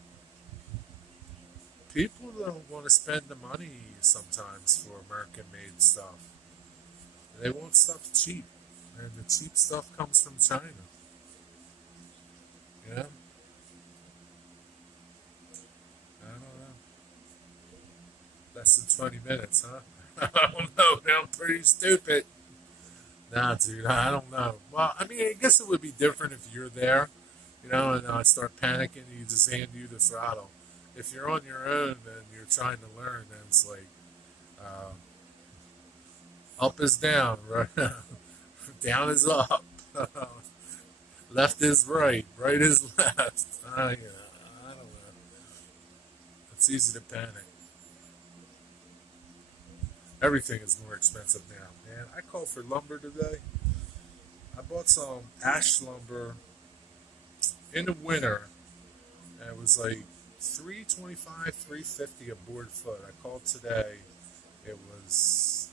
People don't want to spend the money sometimes for American-made stuff. They want stuff cheap, and the cheap stuff comes from China. Yeah, I don't know. Less than 20 minutes, huh? I don't know. I'm pretty stupid. Nah, dude, I don't know. Well, I mean, I guess it would be different if you're there, and I start panicking, and you just hand you the throttle. If you're on your own and you're trying to learn, then it's like uh, up is down, right? Down is up, left is right, right is left. I don't know. It's easy to panic. Everything is more expensive now, man. I called for lumber today. I bought some ash lumber in the winter, and it was like 325, 350 a board foot. I called today. It was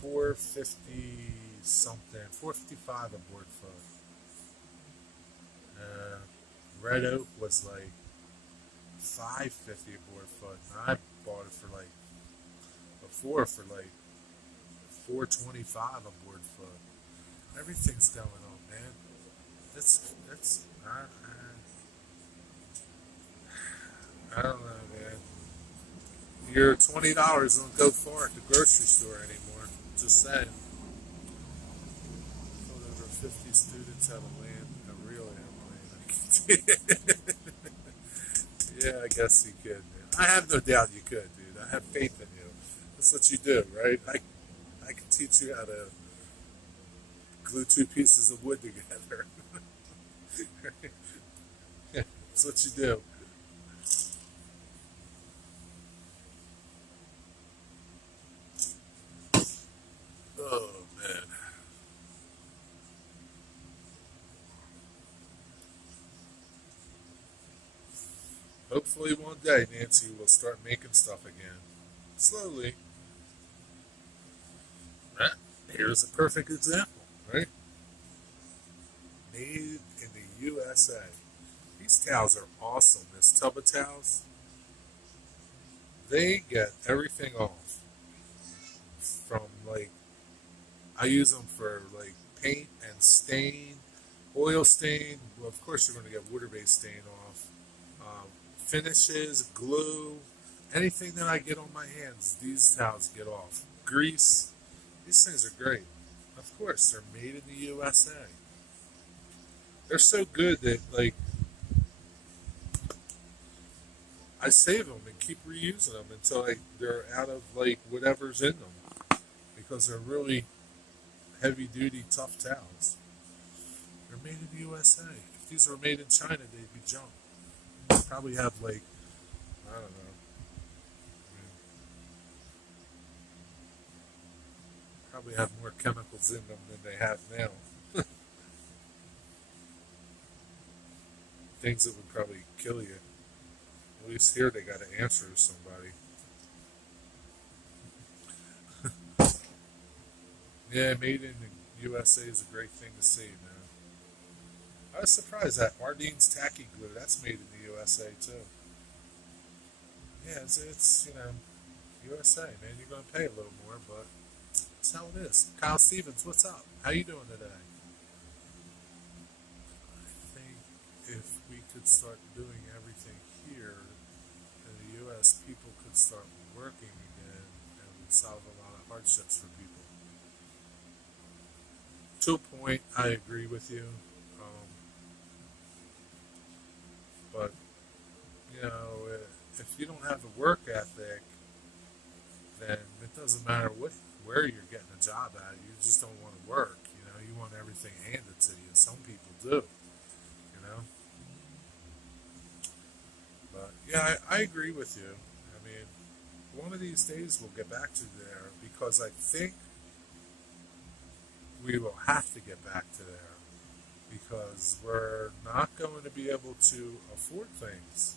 450 something, 455 a board foot. Uh, Red oak was like 550 a board foot, and I bought it for like before for like 425 a board foot. Everything's going on, man. That's I don't know, man. Your $20 don't go far at the grocery store anymore. Just saying. Told over 50 students how to land a real airplane. Yeah, I guess you could, man. I have no doubt you could, dude. I have faith in you. That's what you do, right? I can teach you how to glue two pieces of wood together. That's what you do. Oh man. Hopefully one day Nancy will start making stuff again. Slowly. Right? Here's a perfect example, right? Made in the USA. These towels are awesome. This tub of towels, they get everything off. From like, I use them for like paint and stain, oil stain. Well, of course, you're going to get water-based stain off. Finishes, glue, anything that I get on my hands, these towels get off. Grease, these things are great. Of course, they're made in the USA. They're so good that like I save them and keep reusing them until they're out of like whatever's in them because they're really heavy duty, tough towels. They're made in the USA. If these were made in China, they'd be junk. They probably have like, I don't know, probably have more chemicals in them than they have now. Things that would probably kill you. At least here they got to answer to somebody. Yeah, made in the USA is a great thing to see, man. I was surprised that Ardene's Tacky Glue, that's made in the USA too. Yeah, it's USA, man. You're going to pay a little more, but that's how it is. Kyle Stevens, what's up? How you doing today? I think if we could start doing everything here in the U.S., people could start working again and would solve a lot of hardships for people. To a point, I agree with you. Um, but, if you don't have the work ethic, then it doesn't matter where you're getting a job at. You just don't want to work. You want everything handed to you. Some people do. You know. But yeah, I agree with you. I mean, one of these days we'll get back to there because I think we will have to get back to there because we're not going to be able to afford things.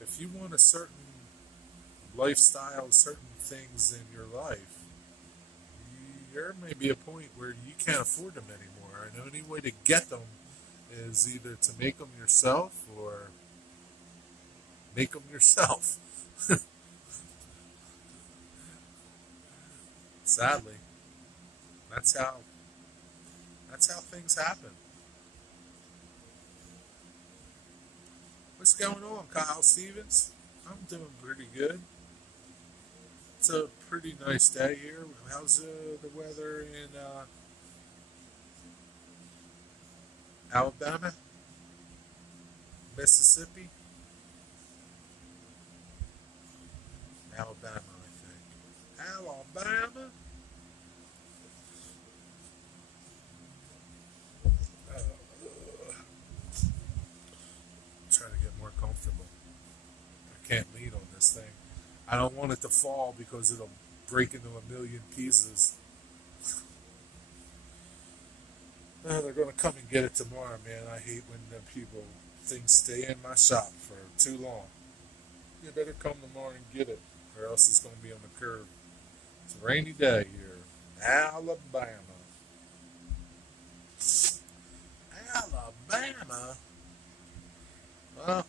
If you want a certain lifestyle, certain things in your life, there may be a point where you can't afford them anymore. And the only way to get them is either to make them yourself or make them yourself. Sadly, that's how that's how things happen. What's going on, Kyle Stevens? I'm doing pretty good. It's a pretty nice day here. How's the weather in Alabama, Mississippi, Alabama, I think. Alabama. Try to get more comfortable. I can't lean on this thing. I don't want it to fall because it'll break into a million pieces. They're going to come and get it tomorrow, man. I hate when them people things stay in my shop for too long. You better come tomorrow and get it, or else it's going to be on the curb. It's a rainy day here, Alabama. Alabama. Well,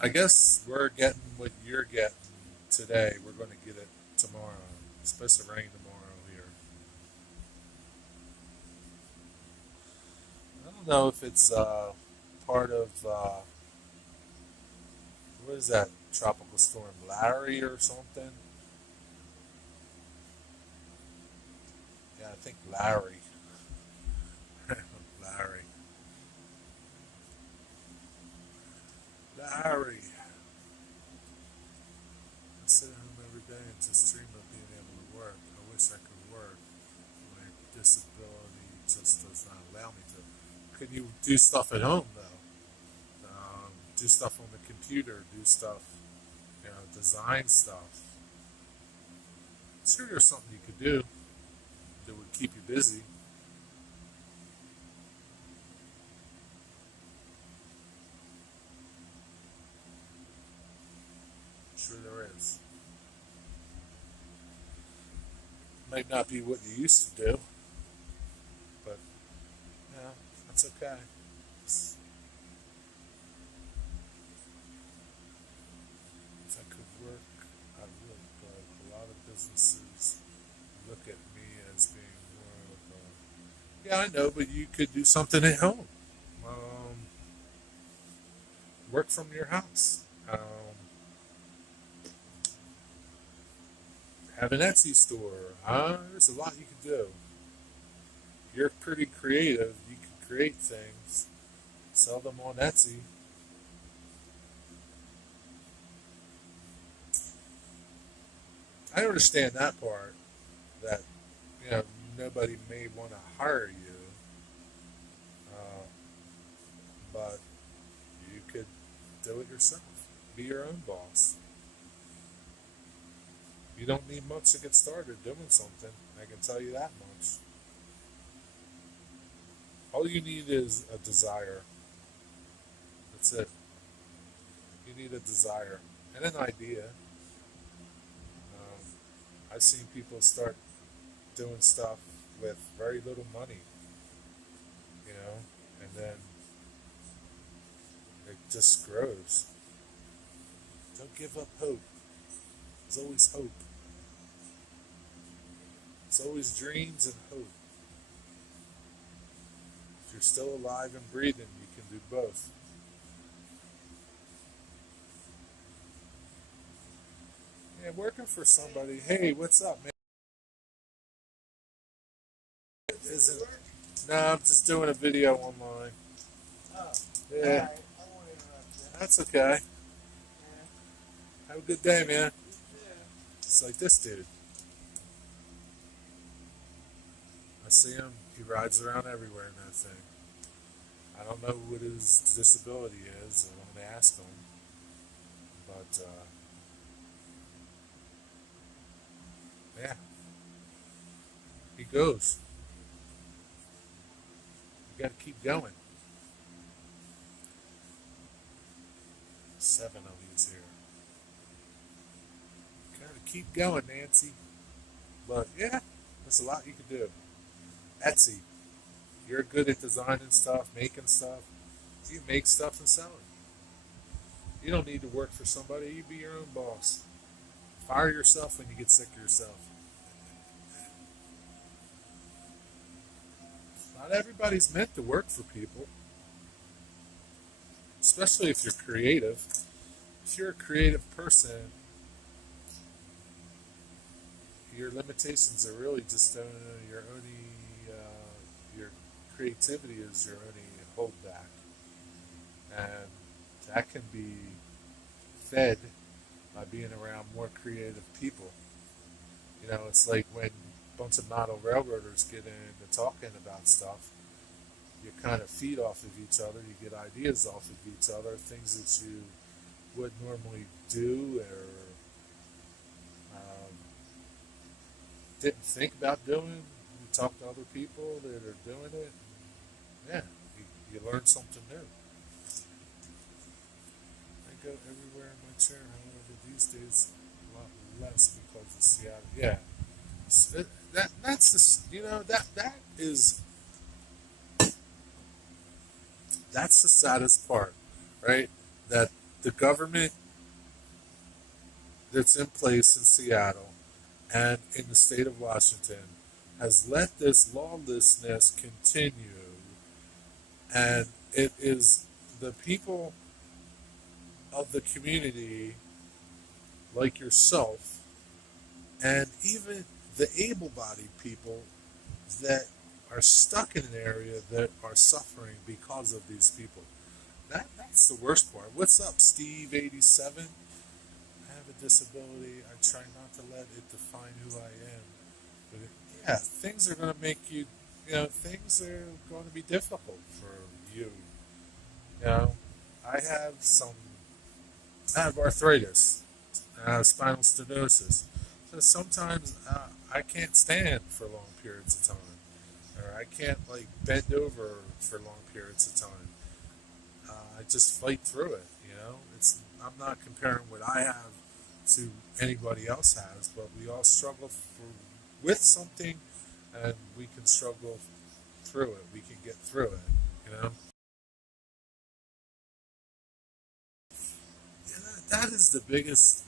I guess we're getting what you're getting today. We're going to get it tomorrow. It's supposed to rain tomorrow here. I don't know if it's part of what is that tropical storm, Larry or something. Yeah, I think Larry. Larry. Larry. I sit at home every day and just dream of being able to work. I wish I could work. My disability just does not allow me to. Could you do stuff at home though? Do stuff on the computer. Do stuff, design stuff. Sure, there's something you could do that would keep you busy. Sure, there is. Might not be what you used to do, but that's okay. If I could work, I would, but a lot of businesses look at me as being more of a. Yeah, I know, but you could do something at home. Um, Work from your house. Have an Etsy store. There's a lot you can do. If you're pretty creative, you can create things, sell them on Etsy. I understand that part. That you know nobody may want to hire you, uh, but you could do it yourself. Be your own boss. You don't need much to get started doing something. I can tell you that much. All you need is a desire. That's it. You need a desire and an idea. I've seen people start doing stuff with very little money, you know, and then it just grows. Don't give up hope. There's always hope. It's always dreams and hope. If you're still alive and breathing, you can do both. Yeah, working for somebody. Hey, what's up, man? Isn't No, I'm just doing a video online. Yeah, that's okay. Have a good day, man. It's like this dude. I see him. He rides around everywhere in that thing. I don't know what his disability is. I don't ask him, but yeah, he goes. You got to keep going. 7 of these here. Got to keep going, Nancy. But yeah, there's a lot you can do. Etsy. You're good at designing stuff, making stuff. You make stuff and sell it. You don't need to work for somebody. You be your own boss. Fire yourself when you get sick of yourself. Not everybody's meant to work for people, especially if you're creative. If you're a creative person, your limitations are really just your only your creativity is your only holdback, and that can be fed by being around more creative people. It's like when a bunch of model railroaders get into talking about stuff, you kind of feed off of each other, you get ideas off of each other, things that you would normally do or um, didn't think about doing. You talk to other people that are doing it, and yeah, you learn something new. I go everywhere in my chair, however, these days a lot less because of Seattle. Yeah, that's the that's the saddest part, right? That the government that's in place in Seattle and in the state of Washington has let this lawlessness continue, and it is the people of the community, like yourself, and even the able bodied people that are stuck in an area that are suffering because of these people. That's the worst part. What's up, Steve 87? I have a disability. I try not to let it define who I am. But yeah, things are going to make you, things are going to be difficult for you. You know, I have some, I have arthritis, spinal stenosis. So sometimes I can't stand for long periods of time, or I can't like bend over for long periods of time. I just fight through it. I'm not comparing what I have to anybody else has, but we all struggle with something, and we can struggle through it. We can get through it. You know, that is the biggest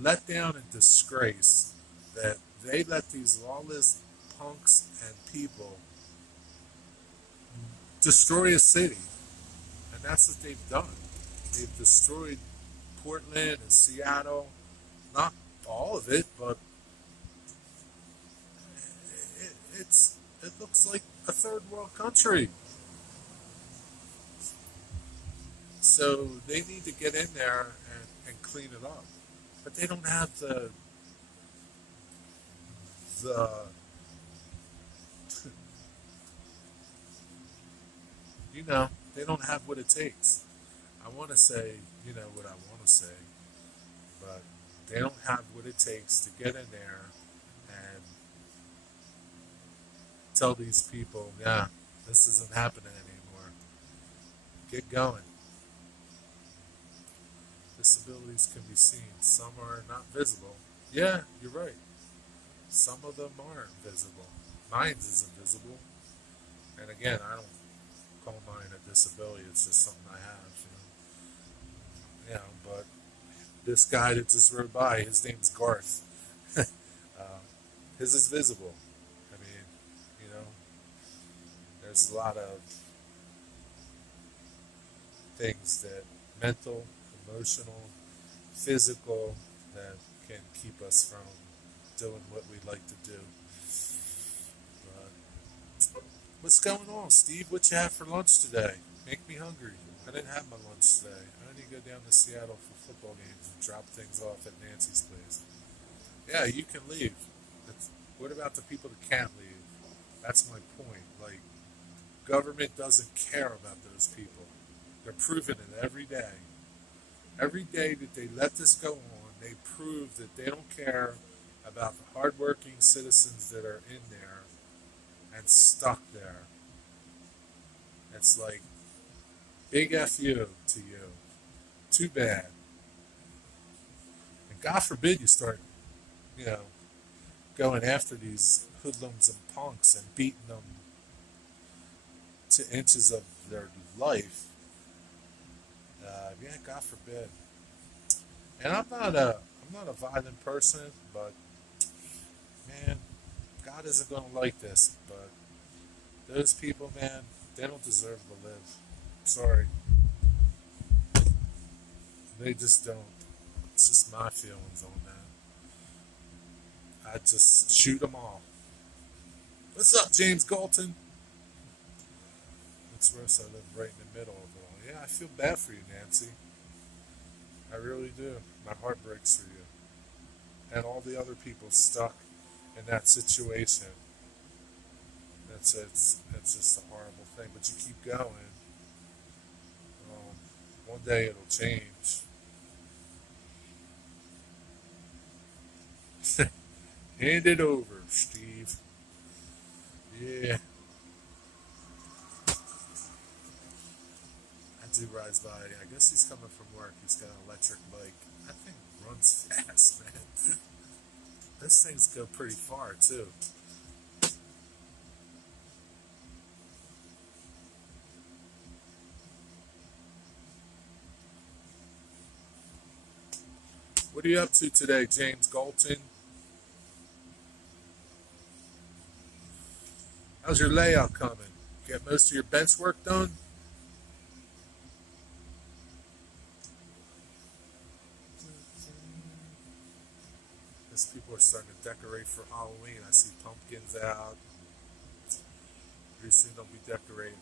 letdown and disgrace that they let these lawless punks and people destroy a city, and that's what they've done. They've destroyed Portland and Seattle. Not all of it, but it looks like a third world country. So they need to get in there and clean it up. But they don't have the they don't have what it takes. I want to say, what I want to say, but they don't have what it takes to get in there and tell these people, yeah, this isn't happening anymore. Get going. Disabilities can be seen. Some are not visible. Yeah, you're right. Some of them are invisible. Mine is invisible. And again, I don't call mine a disability. It's just something I have. But this guy that just rode by, his name's Garth. His is visible. I mean, you know, there's a lot of things that mental, emotional, physical that can keep us from doing what we'd like to do. But what's going on, Steve? What you have for lunch today? Make me hungry. I didn't have my lunch today. I only go down to Seattle for football games and drop things off at Nancy's place. Yeah, you can leave. What about the people that can't leave? That's my point. Like, government doesn't care about those people. They're proving it every day. Every day that they let this go on, they prove that they don't care about the hardworking citizens that are in there and stuck there. It's like, big F you to you. Too bad. And God forbid you start, you know, going after these hoodlums and punks and beating them to inches of their life. Yeah, God forbid. And I'm not a violent person, but man, God isn't gonna like this. But those people, man, they don't deserve to live. Sorry, they just don't. It's just my feelings on that. I just shoot them all. What's up, James Galton? It's worse. I live right in the middle of it all. Yeah, I feel bad for you, Nancy. I really do. My heart breaks for you and all the other people stuck in that situation. It's just a horrible thing. But you keep going. One day it'll change. Hand it over, Steve. Yeah, I do rise by. I guess he's coming from work. He's got an electric bike. That thing runs fast, man. Those things go pretty far too. What are you up to today, James Galton? How's your layout coming? Get most of your bench work done? As people are starting to decorate for Halloween, I see pumpkins out. Pretty soon they'll be decorating.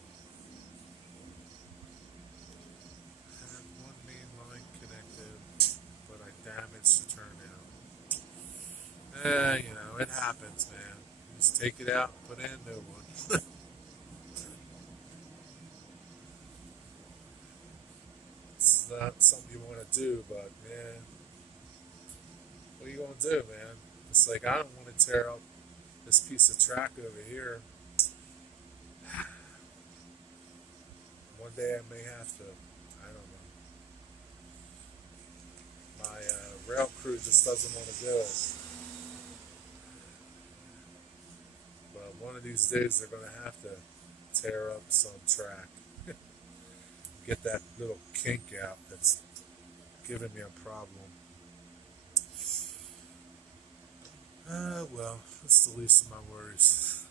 I have one main line connected, but I damaged the turnout. You know, it happens, man. Just take it out and put in a new one. It's not something you want to do, but man, what are you going to do, man? It's like, I don't want to tear up this piece of track over here. One day I may have to. I don't know. My rail crew just doesn't want to do it. But one of these days they're going to have to tear up some track. Get that little kink out that's giving me a problem. Well, that's the least of my worries.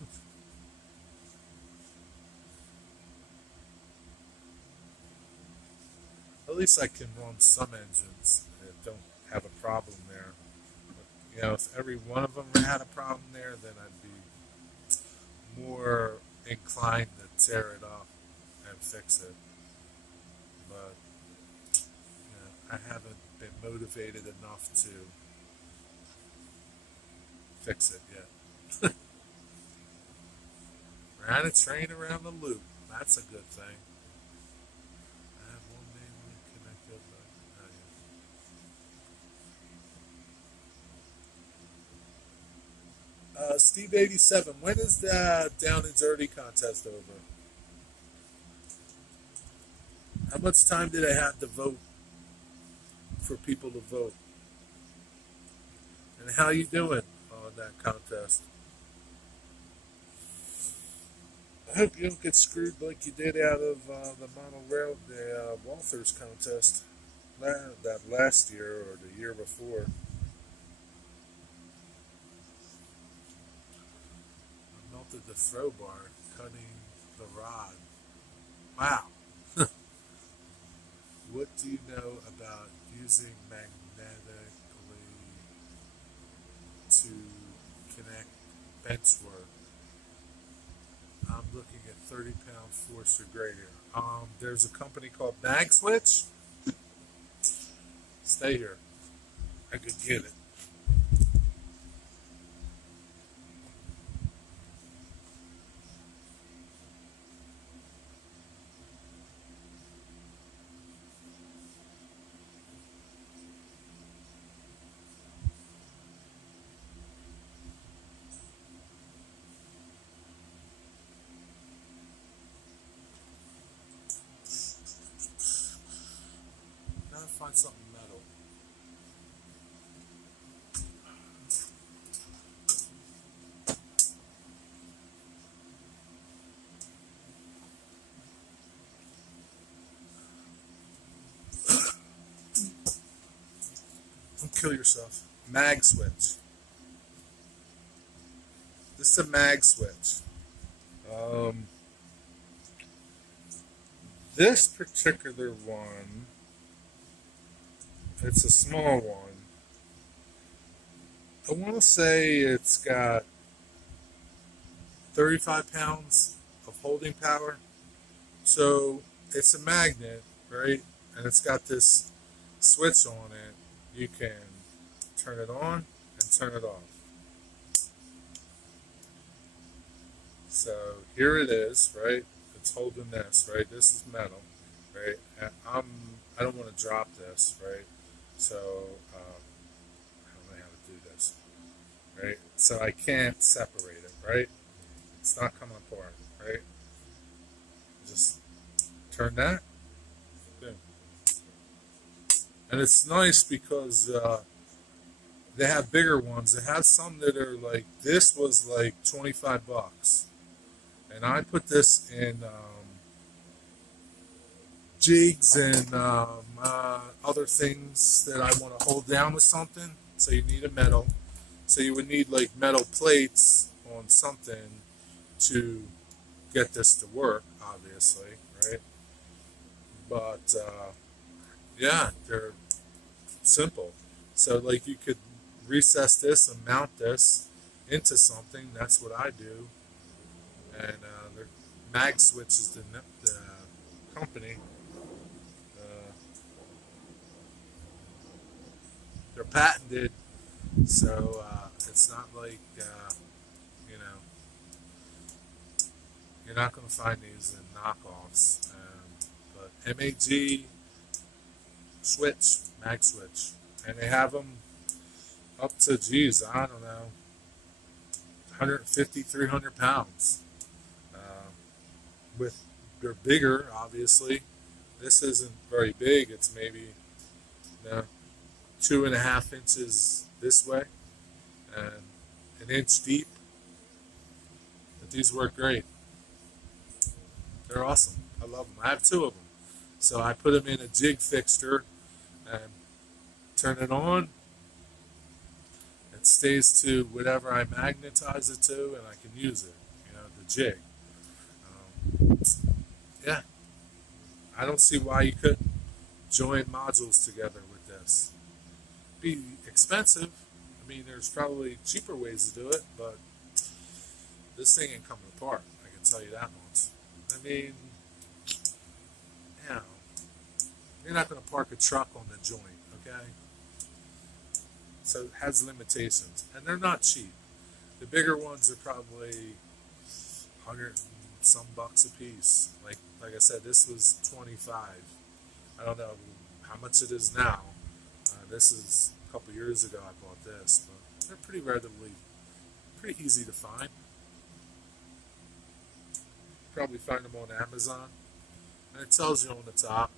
At least I can run some engines that don't have a problem there. But, you know, if every one of them had a problem there, then I'd be more inclined to tear it up and fix it. But you know, I haven't been motivated enough to fix it yet. Ran a train around the loop. That's a good thing. I have one main link connected, but Steve 87. When is the Down and Dirty contest over? How much time did I have to vote for people to vote? And how you doing on that contest? I hope you don't get screwed like you did out of the monorail, the Walthers contest that last year or the year before. I melted the throw bar, cutting the rod. Wow. What do you know about using magnetically to connect bench work? I'm looking at 30-pound force or greater. There's a company called Mag Switch. Stay here. I could get it. Gotta find something metal. kill yourself. Mag switch. This is a mag switch. Um, this particular one, it's a small one. I want to say it's got 35 pounds of holding power. So it's a magnet, right? And it's got this switch on it. You can turn it on and turn it off. So here it is, right? It's holding this, right? This is metal, right? And I don't want to drop this, right? So I don't know how to do this, right? So I can't separate it, right? It's not coming apart, right? Just turn that, boom. And it's nice because they have bigger ones. They have some that are like, this was like 25 bucks. And I put this in jigs and other things that I want to hold down with something. So you need a metal. So you would need like metal plates on something to get this to work, obviously, right? But yeah, they're simple. So like you could recess this and mount this into something. That's what I do. And their mag switch is the company. Uh, they're patented, so it's not like you know, you're not going to find these in knockoffs. But MAG switch, mag switch, and they have them up to, geez, I don't know, 150, 300 pounds. With they're bigger, obviously. This isn't very big. It's maybe 2.5 inches this way and an inch deep. But these work great. They're awesome. I love them. I have 2 of them. So I put them in a jig fixture and turn it on. It stays to whatever I magnetize it to, and I can use it. The jig. Yeah, I don't see why you couldn't join modules together with this. It'd be expensive. I mean, there's probably cheaper ways to do it, but this thing ain't coming apart. I can tell you that much. I mean, you're not going to park a truck on the joint, okay? So it has limitations, and they're not cheap. The bigger ones are probably 100 and some bucks a piece. Like I said, this was 25. I don't know how much it is now. This is a couple years ago I bought this, but they're pretty easy to find. Probably find them on Amazon. And it tells you on the top.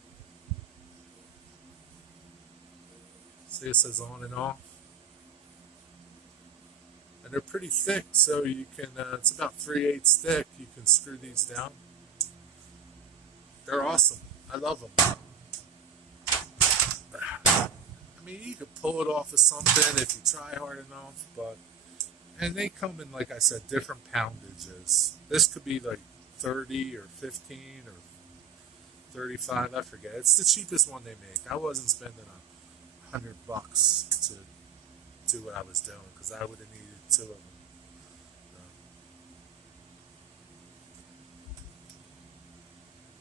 See, it says on and off. And they're pretty thick, so you can, it's about 3/8 thick. You can screw these down. They're awesome. I love them. I mean, you could pull it off of something if you try hard enough, and they come in, like I said, different poundages. This could be like 30 or 15 or 35, I forget. It's the cheapest one they make. I wasn't spending $100 to do what I was doing, because I would have needed 2 of them.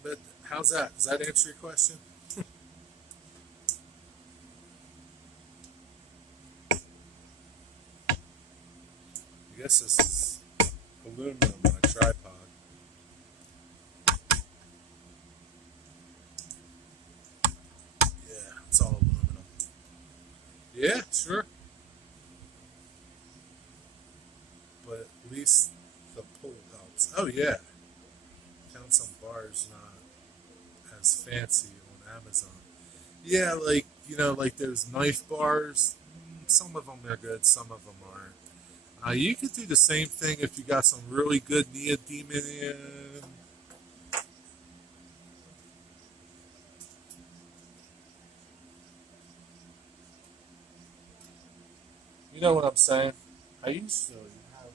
But how's that? Does that answer your question? I guess this is aluminum on a tripod. Yeah, it's all aluminum. Yeah, sure. But at least the pull helps. Oh yeah, found some bars not as fancy on Amazon. Yeah, like those knife bars. Some of them are good, some of them aren't. You could do the same thing if you got some really good neodymium. You know what I'm saying? I used to have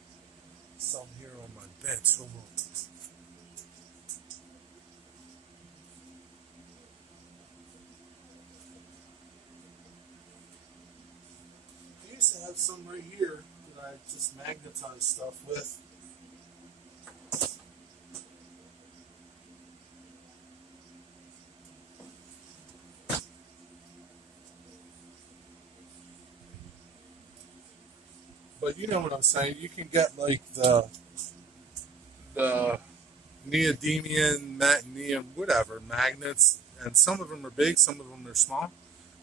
some here on my bench. Hold on. I used to have some right here that I just magnetized stuff with. But you know what I'm saying? You can get like the neodymium, whatever magnets, and some of them are big, some of them are small,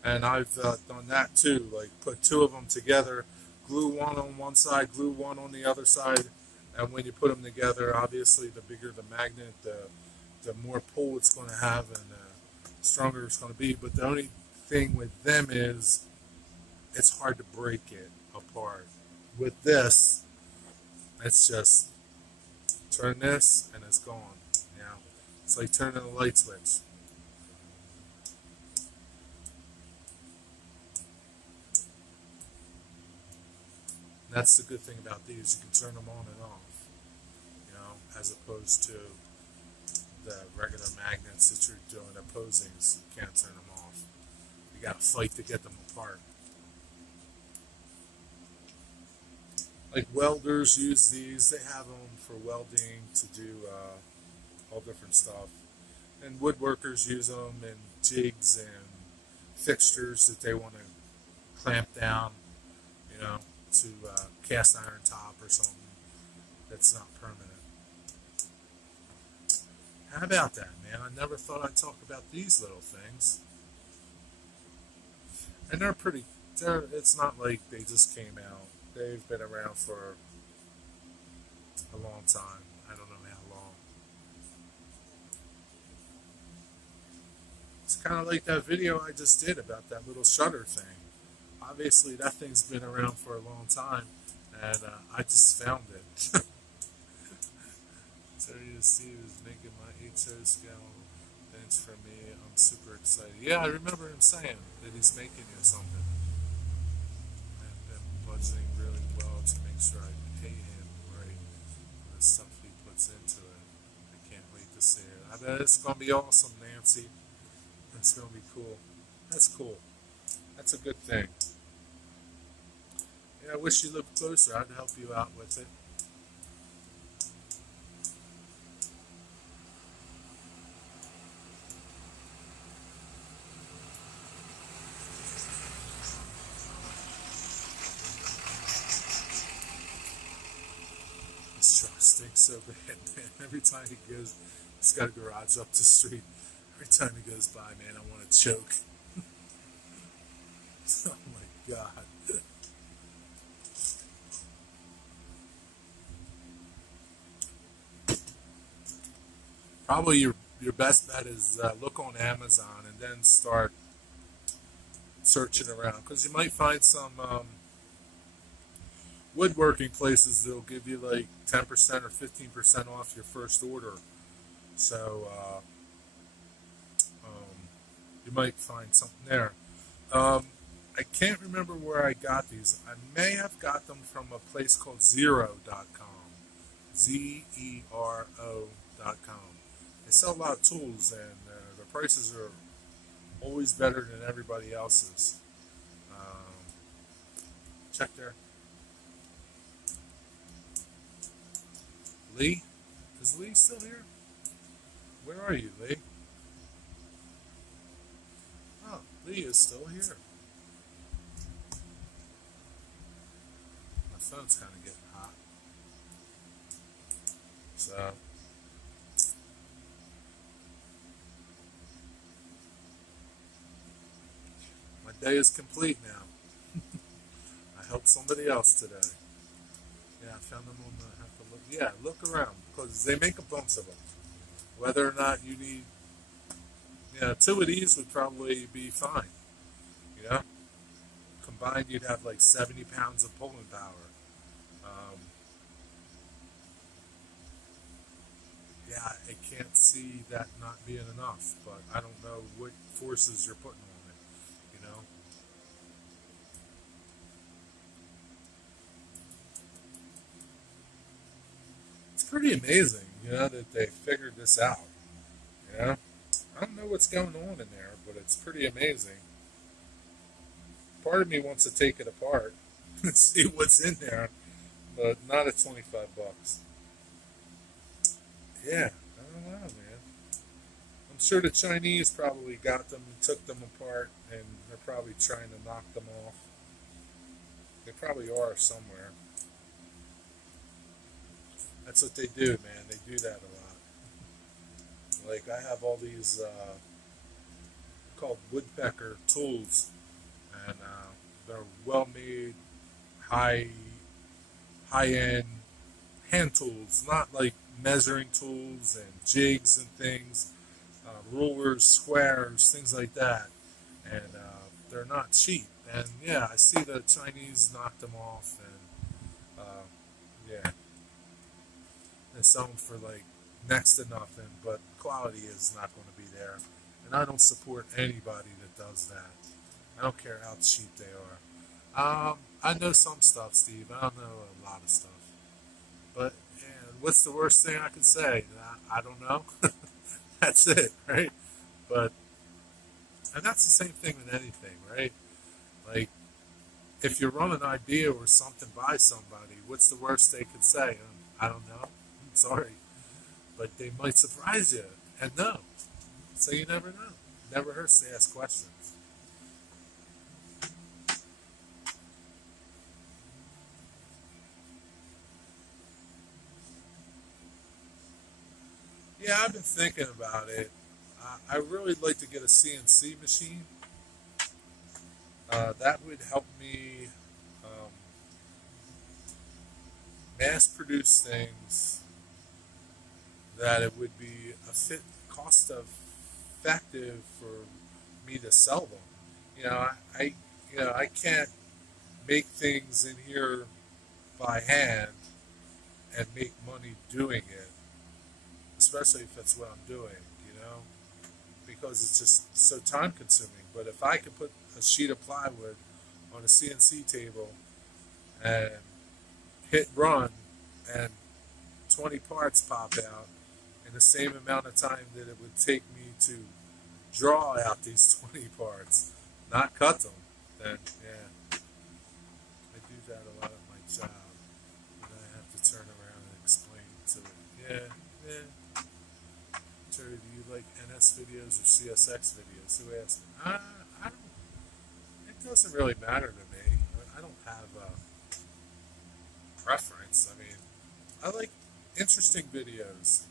and I've done that too. Like put two of them together, glue one on one side, glue one on the other side, and when you put them together, obviously the bigger the magnet, the more pull it's going to have, and the stronger it's going to be. But the only thing with them is it's hard to break it apart. With this, it's just turn this and it's gone. You know, it's like turning a light switch. And that's the good thing about these. You can turn them on and off. You know, as opposed to the regular magnets that you're doing opposings. You can't turn them off. You got to fight to get them apart. Like welders use these. They have them for welding to do all different stuff. And woodworkers use them in jigs and fixtures that they want to clamp down, you know, to cast iron top or something that's not permanent. How about that, man? I never thought I'd talk about these little things. And they're pretty, it's not like they just came out. They've been around for a long time. I don't know how long. It's kind of like that video I just did about that little shutter thing. Obviously, that thing's been around for a long time, and I just found it. Terry Steve is making my HO scale bench for me. I'm super excited. Yeah, I remember him saying that he's making you something. I've been budgeting really well to make sure I pay him right for the stuff he puts into it. I can't wait to see it. I bet it's going to be awesome, Nancy. It's going to be cool. That's cool. That's a good thing. Yeah, I wish you lived closer. I'd help you out with it. This truck stinks so bad, man. Every time he goes, he's got a garage up the street. Every time he goes by, man, I want to choke. Oh my God. Probably your best bet is look on Amazon and then start searching around because you might find some woodworking places that'll give you like 10% or 15% off your first order. So you might find something there. I can't remember where I got these. I may have got them from a place called Zero.com. Zero.com. They sell a lot of tools, and the prices are always better than everybody else's. Check there. Lee? Is Lee still here? Where are you, Lee? Oh, Lee is still here. My phone's kind of getting hot. So, my day is complete now. I helped somebody else today. Yeah, I found them on the, have to look. Yeah, look around because they make a bunch of them. Whether or not you need, yeah, two of these would probably be fine. You know, combined you'd have like 70 pounds of pulling power. Um, yeah, I can't see that not being enough, but I don't know what forces you're putting on it. You know, pretty amazing, that they figured this out. You know, I don't know what's going on in there, but it's pretty amazing. Part of me wants to take it apart and see what's in there, but not at 25 bucks. Yeah, I don't know, man. I'm sure the Chinese probably got them and took them apart, and they're probably trying to knock them off. They probably are somewhere. That's what they do, man. They do that a lot. Like I have all these called woodpecker tools, and they're well made, high high end hand tools, not like measuring tools and jigs and things, rulers, squares, things like that. And they're not cheap. And yeah, I see the Chinese knock them off, and yeah, they sell them for like next to nothing, but quality is not going to be there. And I don't support anybody that does that. I don't care how cheap they are. I know some stuff, Steve. I don't know a lot of stuff. But and what's the worst thing I can say? I don't know. That's it, right? But and that's the same thing with anything, right? Like if you run an idea or something by somebody, what's the worst they could say? I don't know. I'm sorry, but they might surprise you and know. So you never know. Never hurts to ask questions. Yeah, I've been thinking about it. I really like to get a CNC machine. That would help me um, mass produce things that it would be a fit cost effective for me to sell them. I can't make things in here by hand and make money doing it, especially if that's what I'm doing, because it's just so time consuming. But if I could put a sheet of plywood on a CNC table and hit run and 20 parts pop out in the same amount of time that it would take me to draw out these 20 parts, not cut them, then yeah, I do that a lot at my job. And I have to turn around and explain to it. Yeah, yeah. Terry, do you like NS videos or CSX videos? Who asked me? I don't. It doesn't really matter to me. I don't have a preference. I mean, I like interesting videos.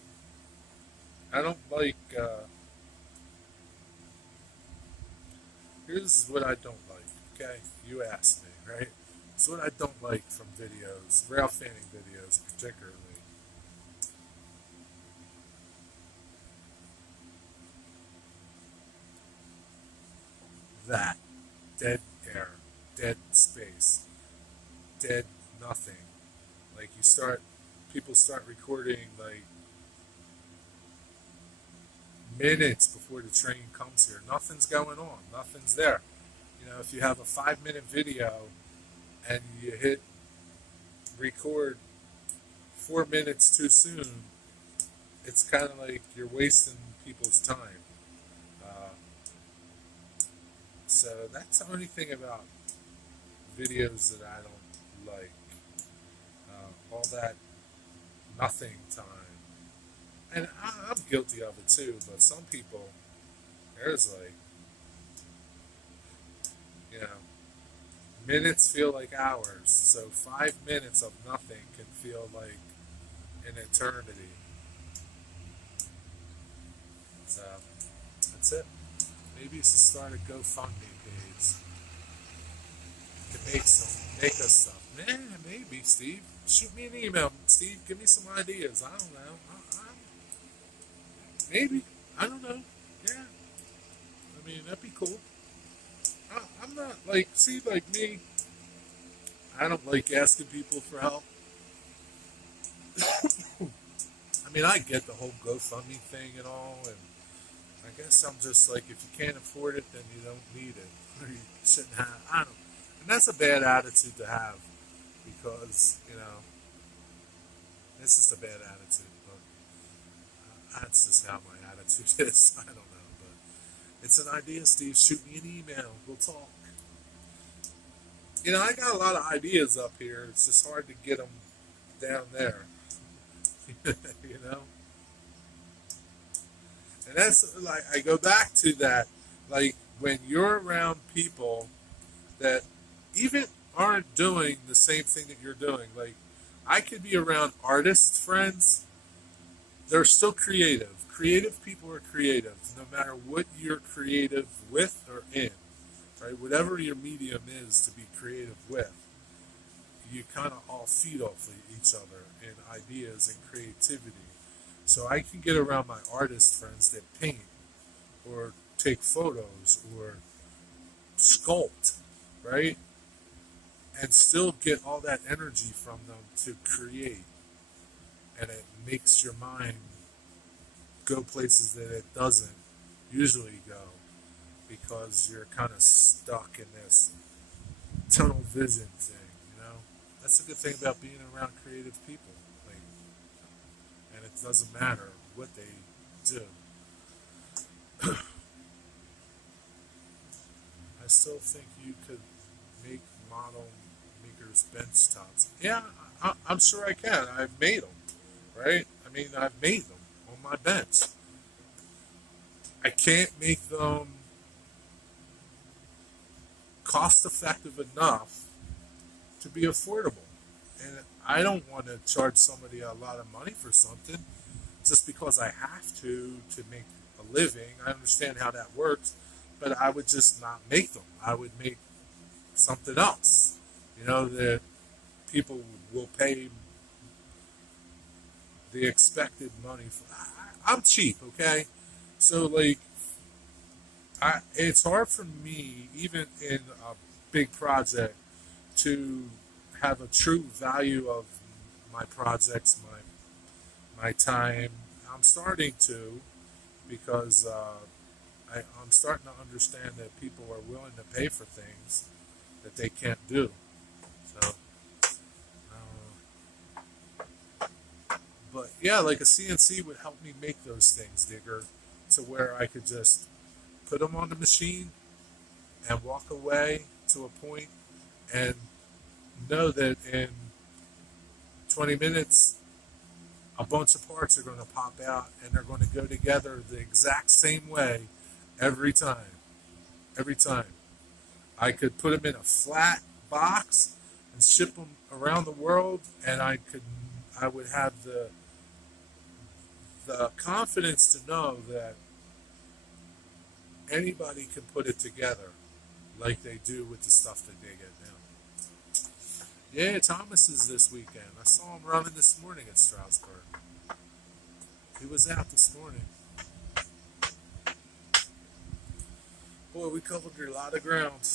I don't like. Here's what I don't like. Okay, you asked me, right? So what I don't like from videos, rail fanning videos particularly, that dead air, dead space, dead nothing. Like people start recording like minutes before the train comes here. Nothing's going on. Nothing's there. If you have a 5-minute video and you hit record 4 minutes too soon, it's kind of like you're wasting people's time. Uh, so that's the only thing about videos that I don't like. All that nothing time. And I'm guilty of it too, but some people, there's like, you know, minutes feel like hours. So 5 minutes of nothing can feel like an eternity. So that's it. Maybe it's to start a GoFundMe page to make us stuff. Yeah, maybe, Steve. Shoot me an email, Steve. Give me some ideas. I don't know. Maybe. I don't know. Yeah. I mean, that'd be cool. I'm not like, see, like me, I don't like asking people for help. I mean, I get the whole GoFundMe thing and all, and I guess I'm just like, if you can't afford it, then you don't need it. Or you shouldn't have. I don't. And that's a bad attitude to have because, It's just a bad attitude, but that's just how my attitude is. I don't know, but it's an idea, Steve. Shoot me an email. We'll talk. I got a lot of ideas up here. It's just hard to get them down there. you know, and that's like I go back to that. Like when you're around people that even aren't doing the same thing that you're doing. Like I could be around artist friends. They're still creative. Creative people are creative, no matter what you're creative with or in. Right? Whatever your medium is to be creative with, you kind of all feed off of each other in ideas and creativity. So I can get around my artist friends that paint or take photos or sculpt, right? And still get all that energy from them to create. And it makes your mind go places that it doesn't usually go because you're kind of stuck in this tunnel vision thing. That's a good thing about being around creative people. Like, and it doesn't matter what they do. I still think you could make model makers bench tops. Yeah, I'm sure I can. I've made them, right? I mean, I've made them on my bench. I can't make them cost effective enough to be affordable. And I don't want to charge somebody a lot of money for something just because I have to make a living. I understand how that works, but I would just not make them. I would make something else, that people will pay the expected money for. I'm cheap, okay? So, like, it's hard for me, even in a big project, to have a true value of my projects, my time. I'm starting to, because I'm starting to understand that people are willing to pay for things that they can't do. So, but yeah, like a CNC would help me make those things, Digger, to where I could just put them on the machine and walk away to a point and know that in 20 minutes a bunch of parts are going to pop out and they're going to go together the exact same way every time. Every time. I could put them in a flat box and ship them around the world, and I would have the confidence to know that anybody can put it together like they do with the stuff that they get now. Yeah, Thomas is this weekend. I saw him running this morning at Stroudsburg. He was out this morning. Boy, we covered a lot of ground.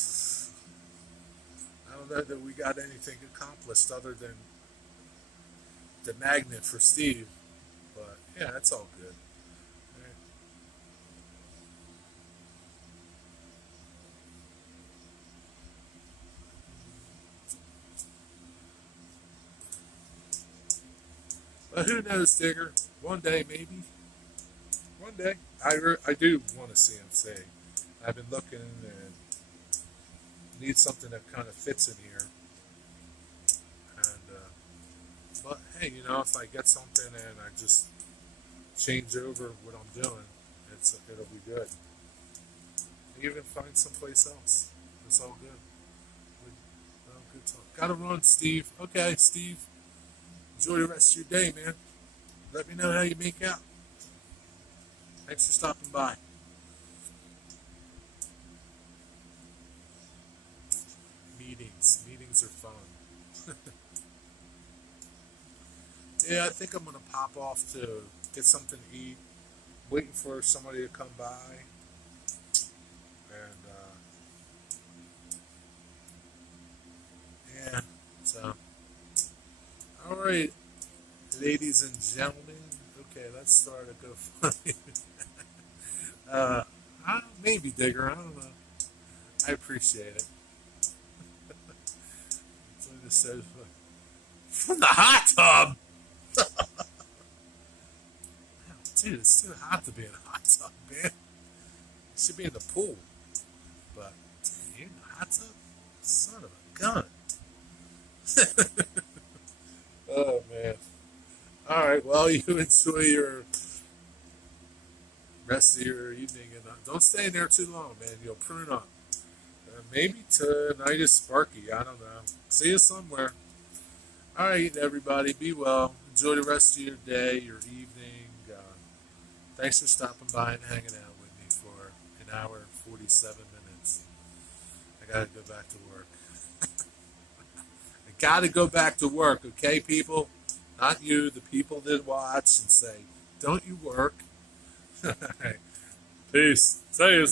I don't know that we got anything accomplished other than the magnet for Steve. But yeah, that's all good. But who knows, Digger? One day, maybe. One day. I do want a CNC. I've been looking and need something that kind of fits in here. And but hey, if I get something and I just change over what I'm doing, it'll be good. Even find someplace else. It's all good. Good talk. Gotta run, Steve. Okay, Steve. Enjoy the rest of your day, man. Let me know how you make out. Thanks for stopping by. Meetings are fun. Yeah, I think I'm going to pop off to get something to eat. Waiting for somebody to come by. And, yeah, so. All right, ladies and gentlemen. Okay, let's start a GoFundMe. Maybe, Digger. I don't know. I appreciate it. So this says, from the hot tub. Dude, it's too hot to be in a hot tub, man. You should be in the pool. But, you in the hot tub? Son of a gun. Oh, man. All right, well, you enjoy your rest of your evening. And don't stay in there too long, man. You'll prune up. Maybe tonight is Sparky. I don't know. See you somewhere. All right, everybody. Be well. Enjoy the rest of your day, your evening. Thanks for stopping by and hanging out with me for an hour and 47 minutes. I got to go back to work. I got to go back to work, okay, people? Not you, the people that watch and say, don't you work? All right. Peace. See you.